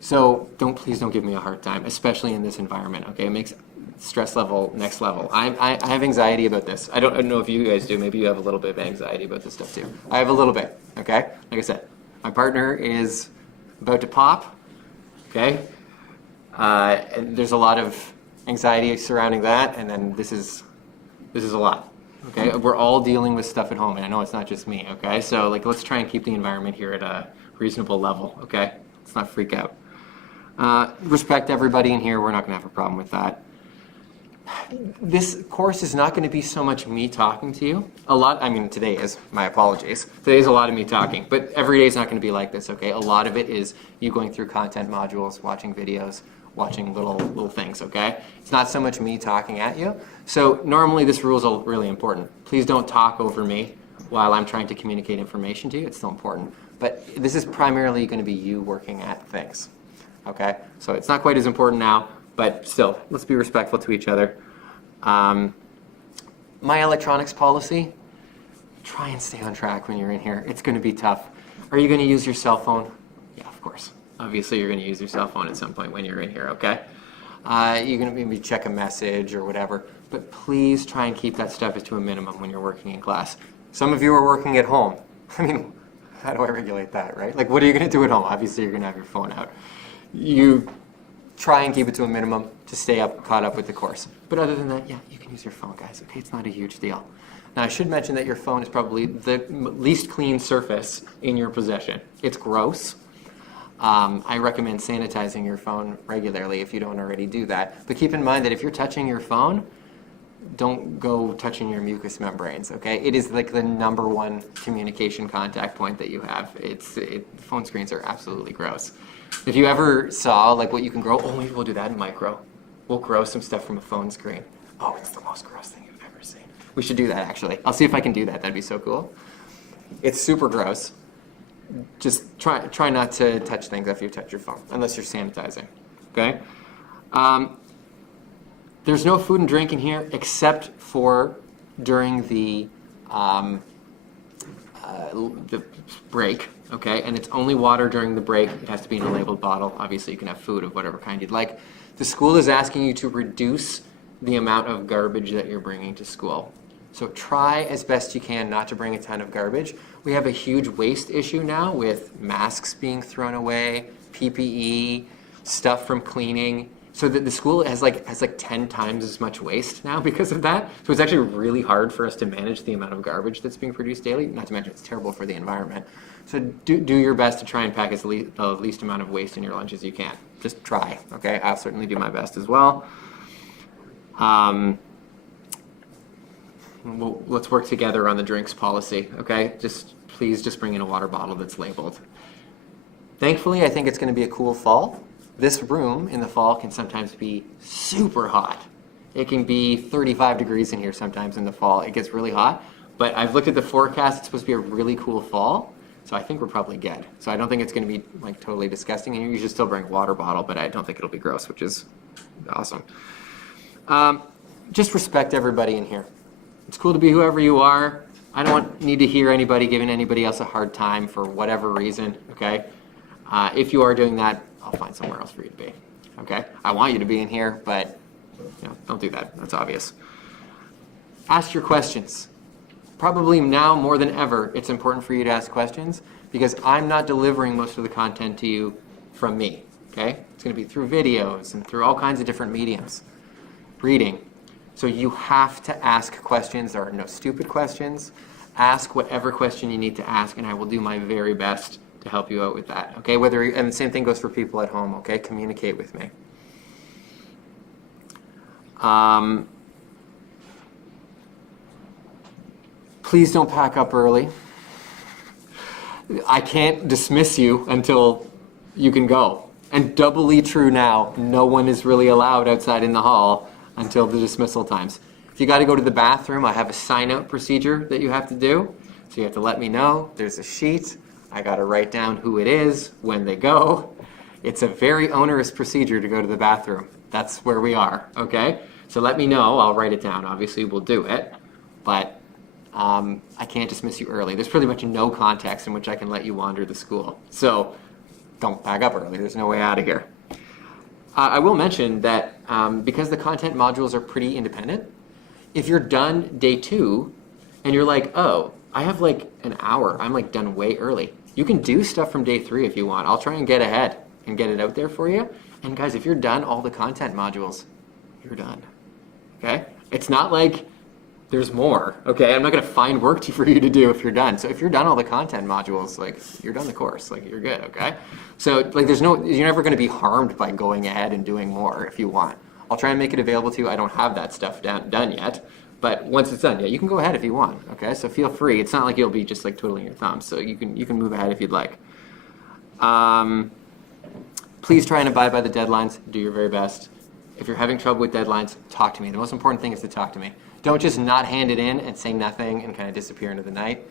So please don't give me a hard time, especially in this environment. Okay? It makes stress level next level. I have anxiety about this. I don't know if you guys do. Maybe you have a little bit of anxiety about this stuff too. I have a little bit. Okay? Like I said, my partner is about to pop. Okay? And there's a lot of anxiety surrounding that, and then this is a lot. Okay, we're all dealing with stuff at home, and I know it's not just me. Okay, so let's try and keep the environment here at a reasonable level. Okay, let's not freak out. Respect everybody in here. We're not going to have a problem with that. This course is not going to be so much me talking to you. Today is. My apologies. Today is a lot of me talking, but every day is not going to be like this. Okay, a lot of it is you going through content modules, watching videos, watching little things, okay? It's not so much me talking at you. So normally this rule is really important. Please don't talk over me while I'm trying to communicate information to you. It's still important. But this is primarily going to be you working at things, okay? So it's not quite as important now, but still, let's be respectful to each other. My electronics policy, try and stay on track when you're in here. It's going to be tough. Are you going to use your cell phone? Yeah, of course. Obviously, you're going to use your cell phone at some point when you're in here, okay? You're going to maybe check a message or whatever, but please try and keep that stuff to a minimum when you're working in class. Some of you are working at home. I mean, how do I regulate that, right? Like, what are you going to do at home? Obviously, you're going to have your phone out. You try and keep it to a minimum to stay caught up with the course. But other than that, yeah, you can use your phone, guys, okay? It's not a huge deal. Now, I should mention that your phone is probably the least clean surface in your possession. It's gross. I recommend sanitizing your phone regularly if you don't already do that. But keep in mind that if you're touching your phone, don't go touching your mucous membranes, okay? It is like the #1 communication contact point that you have. Phone screens are absolutely gross. If you ever saw like what you can grow, maybe we'll do that in micro. We'll grow some stuff from a phone screen. Oh, it's the most gross thing you've ever seen. We should do that actually. I'll see if I can do that. That'd be so cool. It's super gross. Just try not to touch things after you touch your phone, unless you're sanitizing, okay? There's no food and drink in here except for during the break, okay? And it's only water during the break. It has to be in a labeled bottle. Obviously, you can have food of whatever kind you'd like. The school is asking you to reduce the amount of garbage that you're bringing to school. So try as best you can not to bring a ton of garbage. We have a huge waste issue now with masks being thrown away, PPE, stuff from cleaning. So that the school has like 10 times as much waste now because of that. So it's actually really hard for us to manage the amount of garbage that's being produced daily. Not to mention it's terrible for the environment. So do your best to try and pack the least amount of waste in your lunch as you can. Just try, okay? I'll certainly do my best as well. Let's work together on the drinks policy, okay? Please just bring in a water bottle that's labeled. Thankfully, I think it's going to be a cool fall. This room in the fall can sometimes be super hot. It can be 35 degrees in here sometimes in the fall. It gets really hot. But I've looked at the forecast. It's supposed to be a really cool fall. So I think we're probably good. So I don't think it's going to be like totally disgusting. And you should still bring a water bottle, but I don't think it'll be gross, which is awesome. Just respect everybody in here. It's cool to be whoever you are. I don't need to hear anybody giving anybody else a hard time for whatever reason, okay? If you are doing that, I'll find somewhere else for you to be, okay? I want you to be in here, but don't do that. That's obvious. Ask your questions. Probably now more than ever, it's important for you to ask questions because I'm not delivering most of the content to you from me, okay? It's going to be through videos and through all kinds of different mediums. Reading. So you have to ask questions. There are no stupid questions. Ask whatever question you need to ask, and I will do my very best to help you out with that. Okay, and the same thing goes for people at home. Okay, communicate with me. Please don't pack up early. I can't dismiss you until you can go. And doubly true now, no one is really allowed outside in the hall until the dismissal times. If you got to go to the bathroom, I have a sign-out procedure that you have to do. So you have to let me know. There's a sheet. I got to write down who it is, when they go. It's a very onerous procedure to go to the bathroom. That's where we are, okay? So let me know. I'll write it down. Obviously, we'll do it. But I can't dismiss you early. There's pretty much no context in which I can let you wander the school. So don't pack up early. There's no way out of here. I will mention that because the content modules are pretty independent, if you're done day 2 and you're like, oh, I have like an hour, I'm like done way early, you can do stuff from day 3 if you want. I'll try and get ahead and get it out there for you. And guys, if you're done all the content modules, you're done, okay? It's not like there's more, okay? I'm not gonna find work for you to do if you're done. So if you're done all the content modules, like you're done the course, like you're good, okay? So like you're never gonna be harmed by going ahead and doing more if you want. I'll try and make it available to you. I don't have that stuff done yet, but once it's done, yeah, you can go ahead if you want, okay? So feel free. It's not like you'll be just like twiddling your thumbs, so you can move ahead if you'd like. Please try and abide by the deadlines. Do your very best. If you're having trouble with deadlines, talk to me. The most important thing is to talk to me. Don't just not hand it in and say nothing and kind of disappear into the night.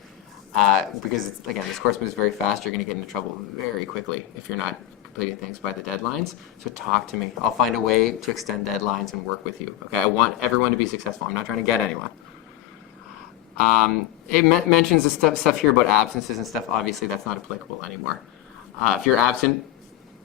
Because, again, this course moves very fast. You're going to get into trouble very quickly if you're not completing things by the deadlines. So talk to me. I'll find a way to extend deadlines and work with you. Okay, I want everyone to be successful. I'm not trying to get anyone. It mentions the stuff here about absences and stuff. Obviously, that's not applicable anymore. If you're absent,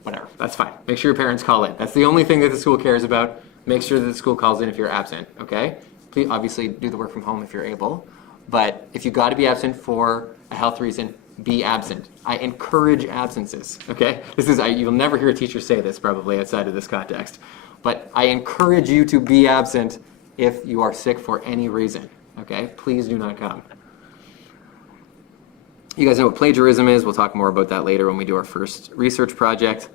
whatever, that's fine. Make sure your parents call in. That's the only thing that the school cares about. Make sure that the school calls in if you're absent, okay? Please, obviously, do the work from home if you're able. But if you got to be absent for a health reason, be absent. I encourage absences, okay? You'll never hear a teacher say this probably outside of this context. But I encourage you to be absent if you are sick for any reason, okay? Please do not come. You guys know what plagiarism is. We'll talk more about that later when we do our first research project.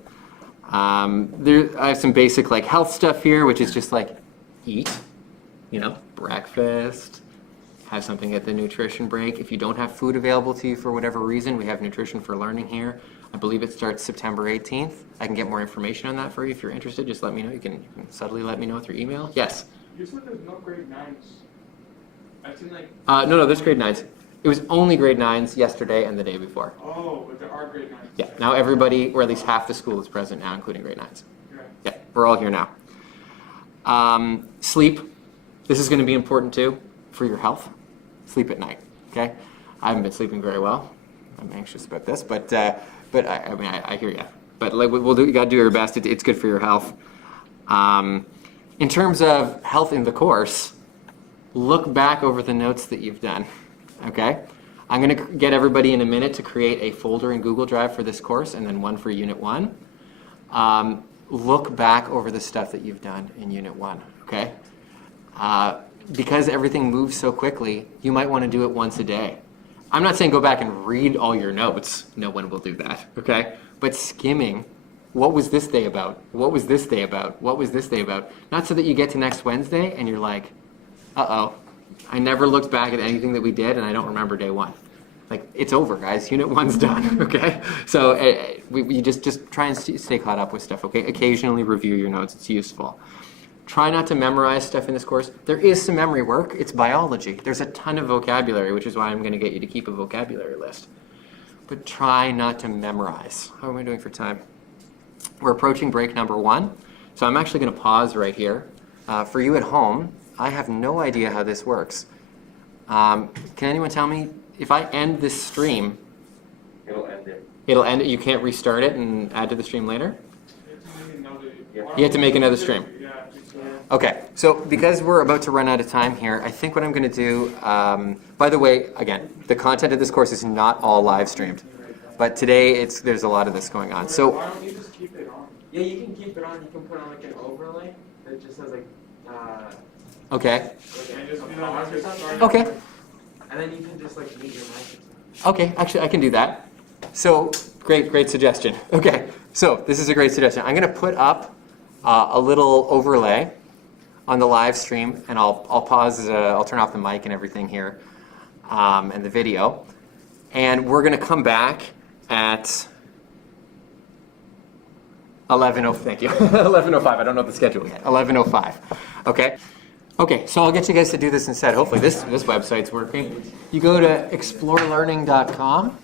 I have some basic like health stuff here, which is just like eat, breakfast, have something at the nutrition break. If you don't have food available to you for whatever reason, we have Nutrition for Learning here. I believe it starts September 18th. I can get more information on that for you if you're interested. Just let me know. You can subtly let me know through email. Yes? You said there's no grade 9s. I've seen like... No, there's grade 9s. It was only grade 9s yesterday and the day before. Oh, but there are grade 9s. Yeah, now everybody, or at least half the school is present now, including grade 9s. Yeah, we're all here now. Sleep. This is going to be important too for your health. Sleep at night, okay? I haven't been sleeping very well. I'm anxious about this, but I hear you. But like you got to do your best. It's good for your health. In terms of health in the course, look back over the notes that you've done, okay? I'm going to get everybody in a minute to create a folder in Google Drive for this course and then one for Unit 1. Look back over the stuff that you've done in Unit 1, okay? Because everything moves so quickly, you might want to do it once a day. I'm not saying go back and read all your notes. No one will do that, okay? But skimming, what was this day about? What was this day about? What was this day about? Not so that you get to next Wednesday and you're like, uh-oh, I never looked back at anything that we did and I don't remember day 1. Like, it's over, guys. Unit 1's done, okay? So we just try and stay caught up with stuff, okay? Occasionally review your notes. It's useful. Try not to memorize stuff in this course. There is some memory work. It's biology. There's a ton of vocabulary, which is why I'm going to get you to keep a vocabulary list. But try not to memorize. How am I doing for time? We're approaching break number 1. So I'm actually going to pause right here. For you at home, I have no idea how this works. Can anyone tell me, if I end this stream, It'll end it. it'll end it? You can't restart it and add to the stream later? You have to make another stream. Okay, so because we're about to run out of time here, I think what I'm going to do, by the way, again, the content of this course is not all live streamed, but today there's a lot of this going on. So why don't you just keep it on? Yeah, you can keep it on. You can put on like an overlay that just says like, okay, And just a be pause or like, something. okay, And then you can just like mute your mic or something. okay. Actually, I can do that. So great suggestion. Okay, so this is a great suggestion. I'm going to put up a little overlay on the live stream, and I'll pause. I'll turn off the mic and everything here, and the video, and we're going to come back at 11:05. Thank you. 11:05. I don't know the schedule yet. 11:05. Okay. Okay. So I'll get you guys to do this instead. Hopefully this website's working. You go to explorelearning.com.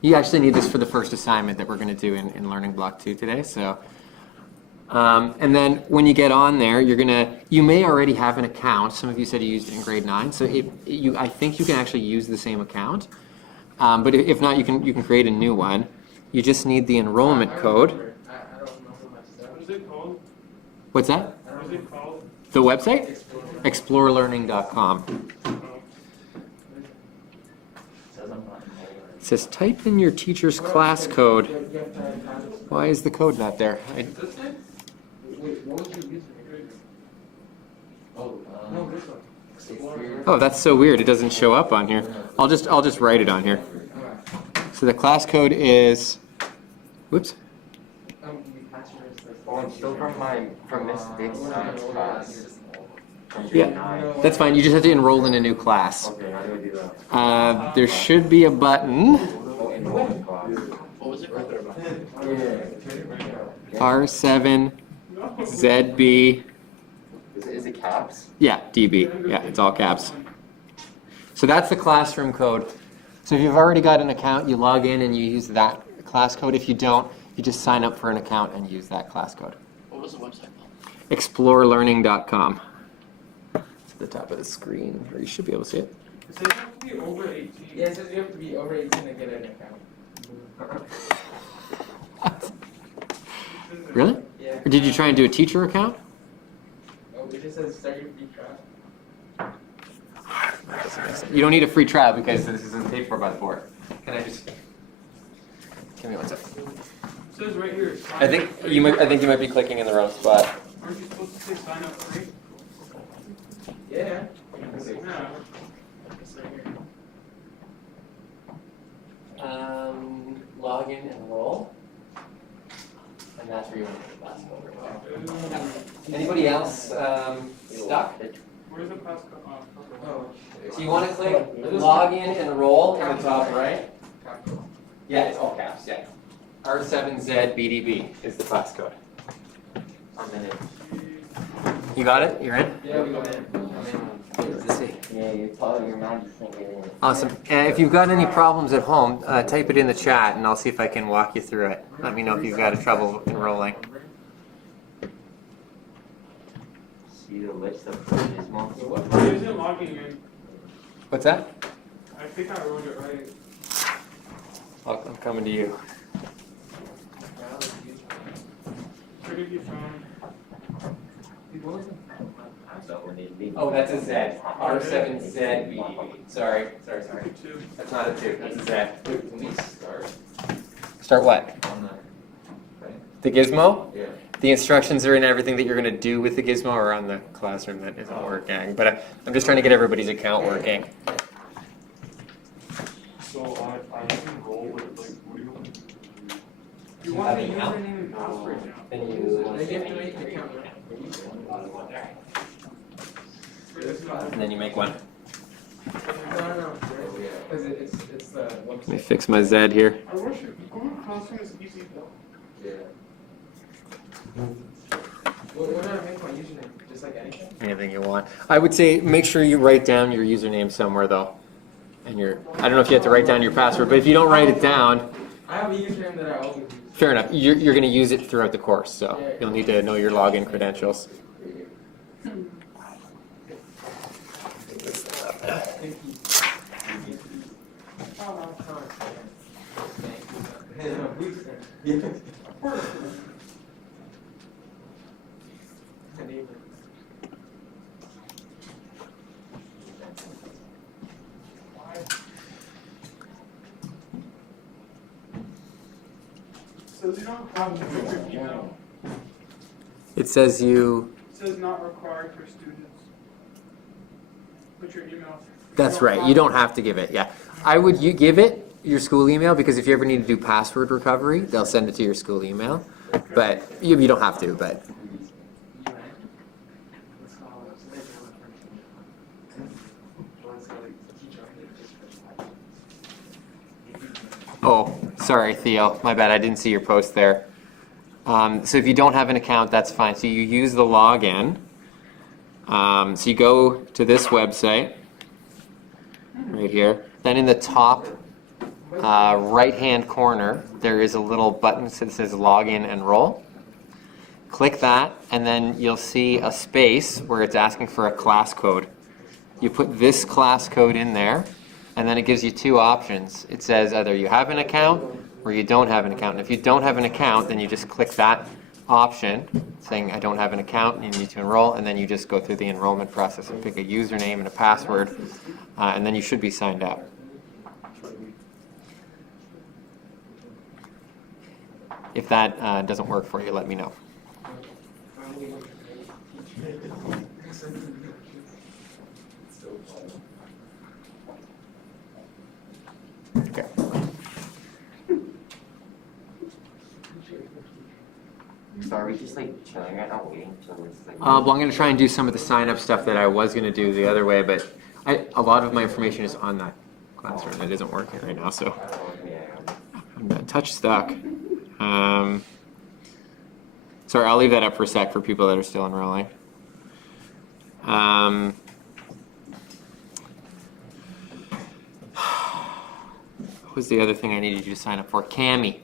You actually need this for the first assignment that we're going to do in Learning Block 2 today. So. And then when you get on there, you may already have an account. Some of you said you used it in grade 9, so I think you can actually use the same account. But if not, you can create a new one. You just need the enrollment code. I don't remember my stuff. What is it called? What's that? What is it called? The website? explorelearning.com. It says type in your teacher's class code. Why is the code not there? This thing? Wait, what would you use it? Oh, No, this one. Oh, that's so weird. It doesn't show up on here. I'll just write it on here. So the class code is, whoops. Oh, and still from Miss Dick's science class. From grade Yeah, 9. that's fine. You just have to enroll in a new class. Okay, how do I do that? There should be a button. Oh, enrollment class. R7 ZB. Is it caps? Yeah, DB. Yeah, it's all caps. So that's the classroom code. So if you've already got an account, you log in and you use that class code. If you don't, you just sign up for an account and use that class code. What was the website called? explorelearning.com. It's at the top of the screen, or you should be able to see it. It says you have to be over 18. Yeah, it says you have to be over 18 to get an account. Really? Yeah. Or did you try and do a teacher account? Oh, it just says start your free trial. That doesn't make sense. You don't need a free trial because this isn't paid for by the board. Can I just give me one second? It says right here. sign I up think free. you might be clicking in the wrong spot. Aren't you supposed to say sign up free? Yeah. Yeah. It's right here. Log in and roll. And that's where you want to put the passcode. Anybody else stuck? Where's the passcode? Oh. So you want to click log in and roll in the top right. Capital. Yeah, it's all caps, yeah. R7ZBDB is the passcode. I'm in it. You got it? You're in? Yeah, we got in. Let's see. Yeah, your mom just can't get in. Awesome. If you've got any problems at home, type it in the chat and I'll see if I can walk you through it. Let me know if you've got trouble enrolling. See the list of pages, mom? Why isn't logging in? What's that? I think I wrote it right. I'm coming to you. Where did you find? That one needs to be. Oh, that's a Z. R7ZBDB. Sorry. Two. That's not a 2. That's a Z. Wait, can we start Start what? on the, right? The gizmo? Yeah. The instructions are in everything that you're going to do with the gizmo or on the classroom that isn't working. But I'm just trying to get everybody's account working. So I can roll with like, what do you want? You You want have the an account? username and password now. Then you They have to make an account. and then you make one. No. Because it's the Let me fix my Z here. I wish going to classroom is easy though. Yeah. What do I make my username? Just like anything? Anything you want. I would say make sure you write down your username somewhere though. And I don't know if you have to write down your password, but if you don't write it down, I have a username that I always use. fair enough. You're going to use it throughout the course, so you'll need to know your login credentials. Thank you. Says you don't have to put your email. It says you. It says not required for students. Put your email. That's right. You don't have to give it. Yeah, I would. You give it your school email because if you ever need to do password recovery, they'll send it to your school email. But you don't have to. But oh, sorry, Theo. My bad. I didn't see your post there. So if you don't have an account, that's fine. So you use the login. So you go to this website right here. Then in the top right-hand corner, there is a little button that says Login and Roll. Click that, and then you'll see a space where it's asking for a class code. You put this class code in there, and then it gives you two options. It says either you have an account or you don't have an account. And if you don't have an account, then you just click that option saying I don't have an account and you need to enroll, and then you just go through the enrollment process and pick a username and a password, and then you should be signed up. If that doesn't work for you, let me know. Okay. So are we just like chilling right now, waiting till it's like? Well, I'm going to try and do some of the sign-up stuff that I was going to do the other way, but a lot of my information is on that classroom. It isn't working right now, so I'm a touch stuck. Sorry, I'll leave that up for a sec for people that are still enrolling. What was the other thing I needed you to sign up for? Cami.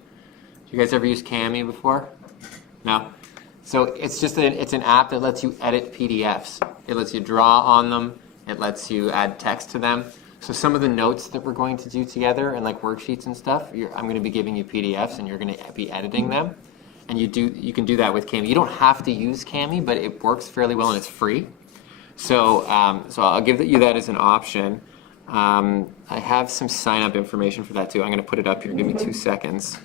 You guys ever use Cami before? No? So it's just it's an app that lets you edit PDFs. It lets you draw on them. It lets you add text to them. So some of the notes that we're going to do together and like worksheets and stuff, I'm going to be giving you PDFs and you're going to be editing them. And you can do that with Kami. You don't have to use Kami, but it works fairly well and it's free. So so I'll give you that as an option. I have some sign up information for that too. I'm going to put it up here. Give me 2 seconds.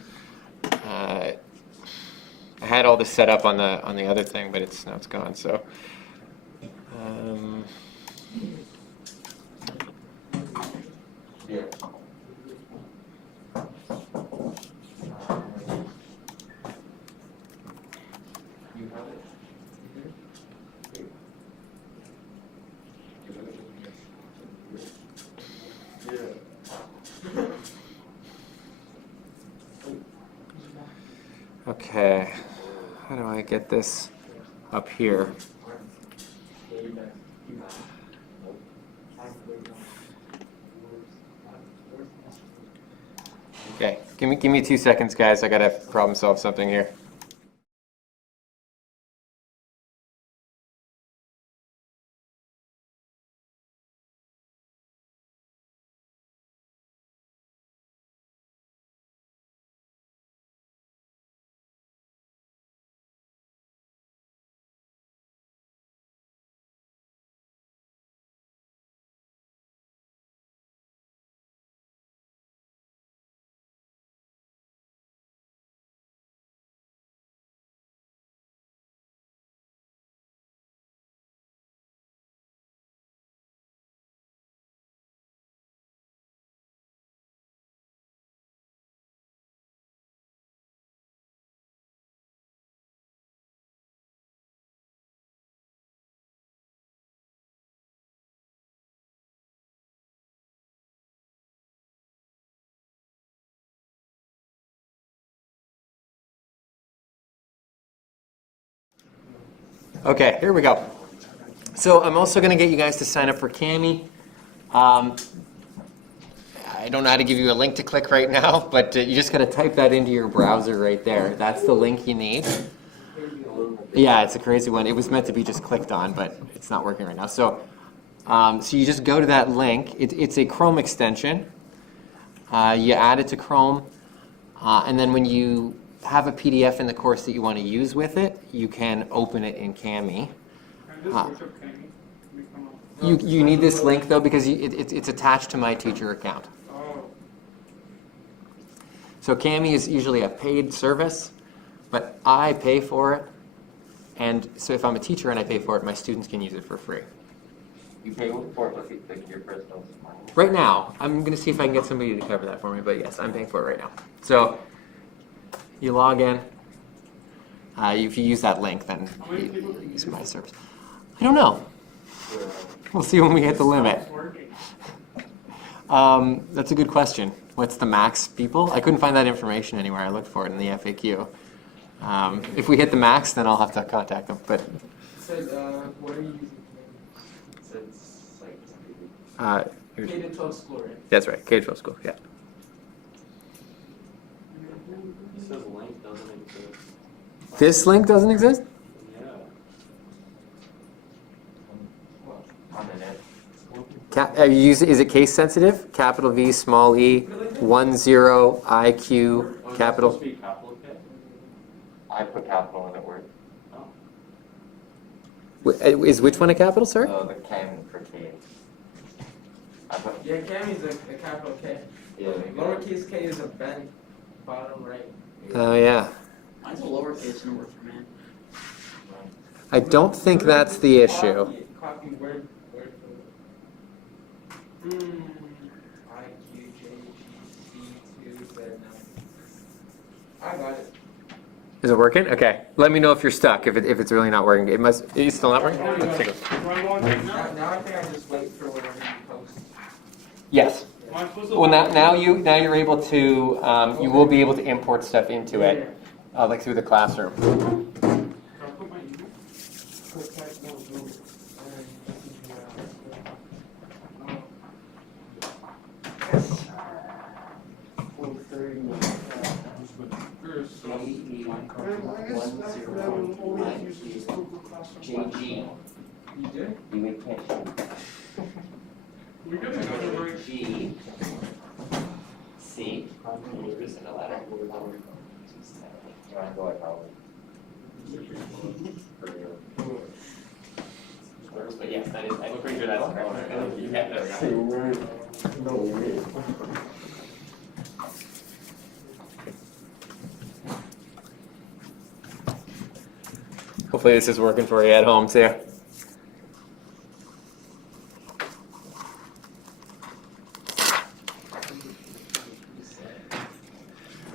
I had all this set up on the other thing, but now it's gone. So. Yeah. You have it? Wait. You have it? Yeah. Okay. How do I get this up here? Okay, give me 2 seconds, guys. I gotta problem solve something here. Okay, here we go. So I'm also going to get you guys to sign up for Kami. I don't know how to give you a link to click right now, but you just got to type that into your browser right there. That's the link you need. Yeah, it's a crazy one. It was meant to be just clicked on, but it's not working right now. So you just go to that link. It's a Chrome extension. You add it to Chrome, and then when you have a PDF in the course that you want to use with it, you can open it in Kami. You need this link though because it's attached to my teacher account. So Kami is usually a paid service, but I pay for it. And so if I'm a teacher and I pay for it, my students can use it for free. You pay for it with your personal money? Right now, I'm going to see if I can get somebody to cover that for me, but yes, I'm paying for it right now. So you log in. If you use that link, then you use my service. I don't know. We'll see when we hit the limit. That's a good question. What's the max people? I couldn't find that information anywhere. I looked for it in the FAQ. If we hit the max, then I'll have to contact them. But So, what are you using? So it's like K-12 school, right? that's right, K-12 school. Yeah. It says link doesn't exist. This link doesn't exist? Yeah. On the net. Is it case sensitive? Capital V, small e, 10 IQ, capital. I put capital in the word. Is which one a capital, sir? Oh, the K for K. I put, Yeah, Kami's a capital K. yeah. Lowercase k is a bent bottom right. Oh, yeah. Mine's a lowercase and it works for me. I don't think that's the issue. Copy word for word. I, Q, J, G, C, 2, Z, 9. I got it. Is it working? Okay. Let me know if you're stuck, if it's really not working. It's still not working? Let's take a look. Now I think I just wait for whatever you post. Yes. Well, now you're able to, you will be able to import stuff into it, like through the classroom. JG. You did? You make can't. We got another G I feel like Howard. But yes, that is, I'm pretty sure that's correct. Yeah, no, hopefully this is working for you at home too.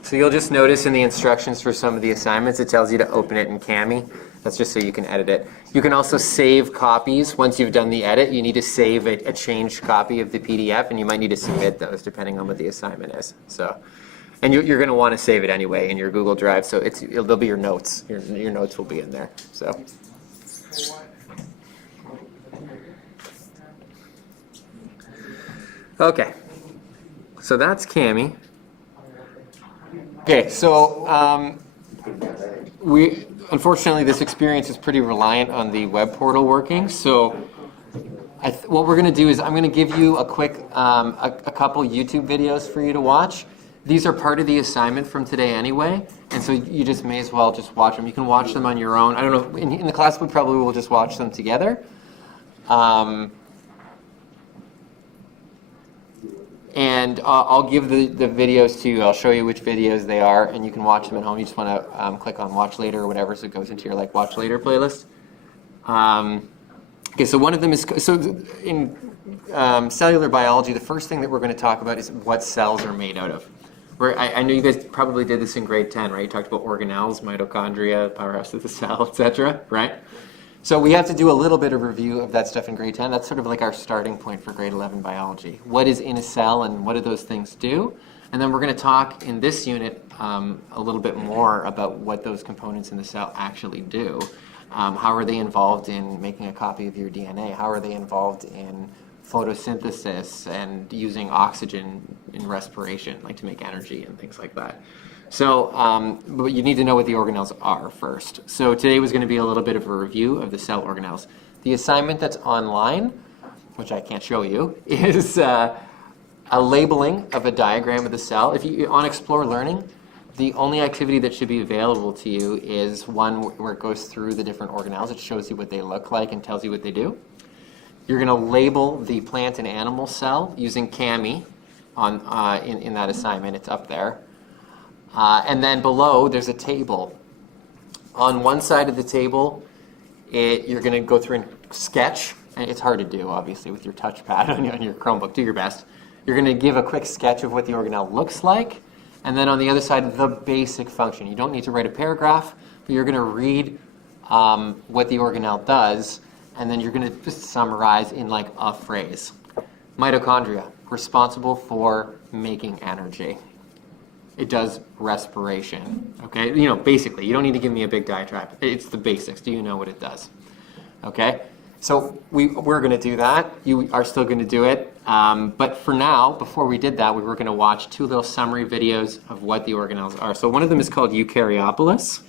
So you'll just notice in the instructions for some of the assignments, it tells you to open it in Kami. That's just so you can edit it. You can also save copies. Once you've done the edit, you need to save a changed copy of the PDF, and you might need to submit those depending on what the assignment is. So, and you're going to want to save it anyway in your Google Drive. So they'll be your notes. Your notes will be in there. So. Okay. So that's Kami. Okay, so unfortunately this experience is pretty reliant on the web portal working. So what we're going to do is I'm going to give you a quick a couple YouTube videos for you to watch. These are part of the assignment from today anyway, and so you just may as well just watch them. You can watch them on your own. I don't know, in the class we probably will just watch them together. And I'll give the videos to you. I'll show you which videos they are, and you can watch them at home. You just want to click on Watch Later or whatever, so it goes into your Watch Later playlist. Okay, so one of them is, so in cellular biology, the first thing that we're going to talk about is what cells are made out of. I know you guys probably did this in grade 10, right? You talked about organelles, mitochondria, powerhouse of the cell, etc., right? So we have to do a little bit of review of that stuff in grade 10. That's sort of like our starting point for grade 11 biology. What is in a cell and what do those things do? And then we're going to talk in this unit a little bit more about what those components in the cell actually do. How are they involved in making a copy of your DNA? How are they involved in photosynthesis and using oxygen in respiration, like to make energy and things like that? So, but you need to know what the organelles are first. So today was going to be a little bit of a review of the cell organelles. The assignment that's online, which I can't show you, is a labeling of a diagram of the cell. If you on Explore Learning, the only activity that should be available to you is one where it goes through the different organelles. It shows you what they look like and tells you what they do. You're going to label the plant and animal cell using Kami in that assignment. It's up there. And then below, there's a table. On one side of the table, you're going to go through and sketch. And it's hard to do, obviously, with your touchpad on your Chromebook. Do your best. You're going to give a quick sketch of what the organelle looks like. And then on the other side, the basic function. You don't need to write a paragraph, but you're going to read what the organelle does. And then you're going to just summarize in like a phrase. Mitochondria, responsible for making energy. It does respiration, okay? You know, basically, you don't need to give me a big diatribe. It's the basics. Do you know what it does? Okay? So we're going to do that. You are still going to do it. But for now, before we did that, we were going to watch two little summary videos of what the organelles are. So one of them is called Eukaryopolis.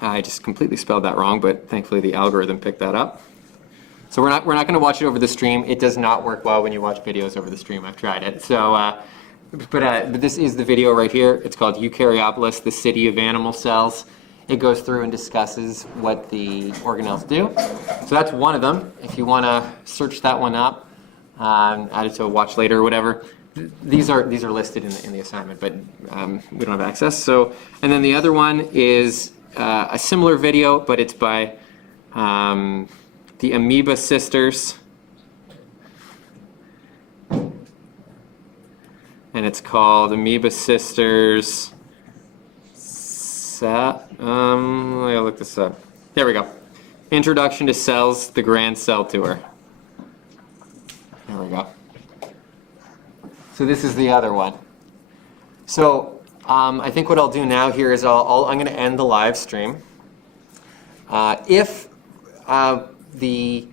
I just completely spelled that wrong, but thankfully the algorithm picked that up. So we're not going to watch it over the stream. It does not work well when you watch videos over the stream. I've tried it. So, but this is the video right here. It's called Eukaryopolis, the City of Animal Cells. It goes through and discusses what the organelles do. So that's one of them. If you want to search that one up, add it to a watch later or whatever. These are listed in the assignment, but we don't have access. So, and then the other one is a similar video, but it's by the Amoeba Sisters, and it's called Amoeba Sisters. Let me look this up. There we go. Introduction to Cells: The Grand Cell Tour. There we go. So this is the other one. So I think what I'll do now here is I'm going to end the live stream. If the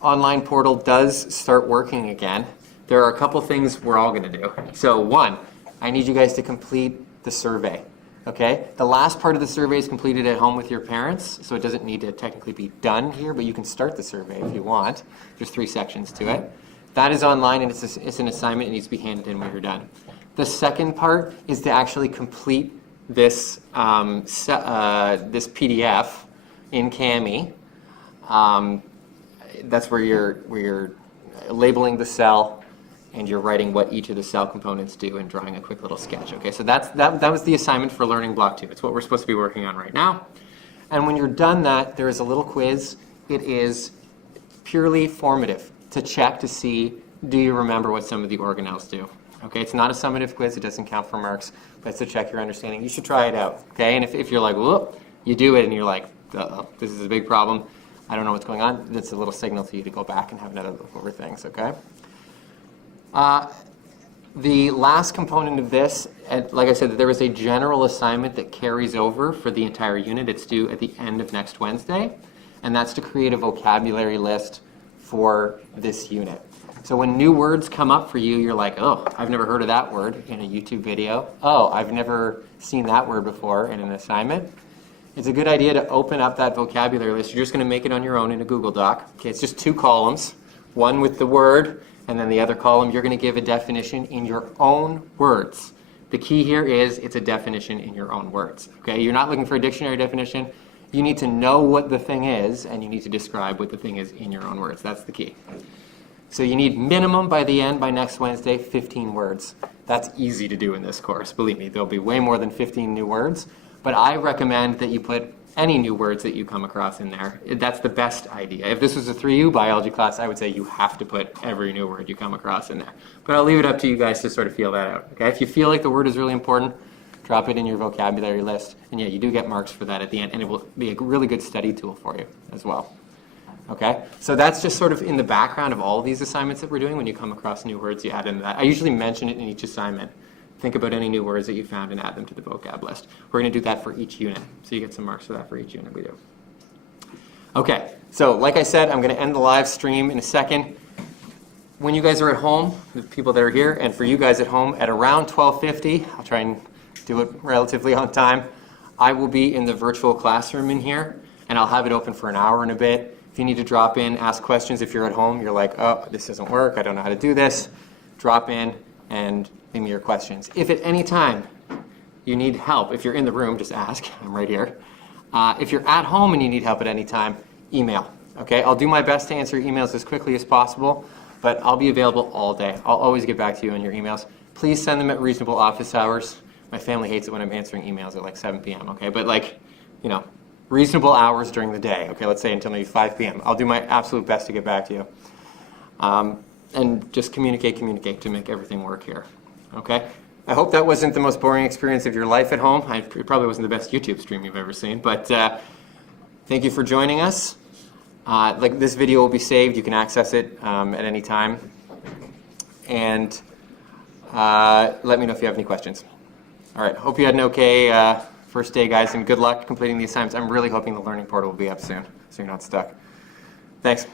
online portal does start working again, there are a couple things we're all going to do. So one, I need you guys to complete the survey. Okay? The last part of the survey is completed at home with your parents, so it doesn't need to technically be done here, but you can start the survey if you want. There's 3 sections to it. That is online, and it's an assignment. It needs to be handed in when you're done. The second part is to actually complete this, this PDF in Kami. That's where you're labeling the cell and you're writing what each of the cell components do and drawing a quick little sketch. Okay, so that was the assignment for learning block 2. It's what we're supposed to be working on right now. And when you're done that, there is a little quiz. It is purely formative to check to see, do you remember what some of the organelles do? Okay, it's not a summative quiz. It doesn't count for marks, but it's to check your understanding. You should try it out. Okay, and if you're like, whoop, you do it and you're like, uh-oh, this is a big problem. I don't know what's going on. That's a little signal to you to go back and have another look over things, okay? The last component of this, like I said, there is a general assignment that carries over for the entire unit. It's due at the end of next Wednesday, and that's to create a vocabulary list for this unit. So when new words come up for you, you're like, oh, I've never heard of that word in a YouTube video. Oh, I've never seen that word before in an assignment. It's a good idea to open up that vocabulary list. You're just going to make it on your own in a Google Doc. Okay, it's just 2 columns, one with the word, and then the other column, you're going to give a definition in your own words. The key here is it's a definition in your own words. Okay, you're not looking for a dictionary definition. You need to know what the thing is, and you need to describe what the thing is in your own words. That's the key. So you need minimum by the end, by next Wednesday, 15 words. That's easy to do in this course. Believe me, there'll be way more than 15 new words. But I recommend that you put any new words that you come across in there. That's the best idea. If this was a 3U biology class, I would say you have to put every new word you come across in there. But I'll leave it up to you guys to sort of feel that out. Okay? If you feel like the word is really important, drop it in your vocabulary list. And yeah, you do get marks for that at the end, and it will be a really good study tool for you as well. Okay? So that's just sort of in the background of all of these assignments that we're doing. When you come across new words, you add in that. I usually mention it in each assignment. Think about any new words that you found and add them to the vocab list. We're going to do that for each unit. So you get some marks for that for each unit we do. Okay, so like I said, I'm going to end the live stream in a second. When you guys are at home, the people that are here, and for you guys at home, at around 12:50, I'll try and do it relatively on time, I will be in the virtual classroom in here, and I'll have it open for an hour and a bit. If you need to drop in, ask questions. If you're at home, you're like, oh, this doesn't work, I don't know how to do this, drop in and leave me your questions. If at any time you need help, if you're in the room, just ask. I'm right here. If you're at home and you need help at any time, email. Okay, I'll do my best to answer emails as quickly as possible, but I'll be available all day. I'll always get back to you on your emails. Please send them at reasonable office hours. My family hates it when I'm answering emails at like 7 p.m., okay? But like, you know, reasonable hours during the day, okay? Let's say until maybe 5 p.m. I'll do my absolute best to get back to you. And just communicate to make everything work here. Okay? I hope that wasn't the most boring experience of your life at home. It probably wasn't the best YouTube stream you've ever seen, but thank you for joining us. Like this video will be saved. You can access it at any time. And let me know if you have any questions. All right. Hope you had an okay first day, guys, and good luck completing the assignments. I'm really hoping the Learning Portal will be up soon, so you're not stuck. Thanks.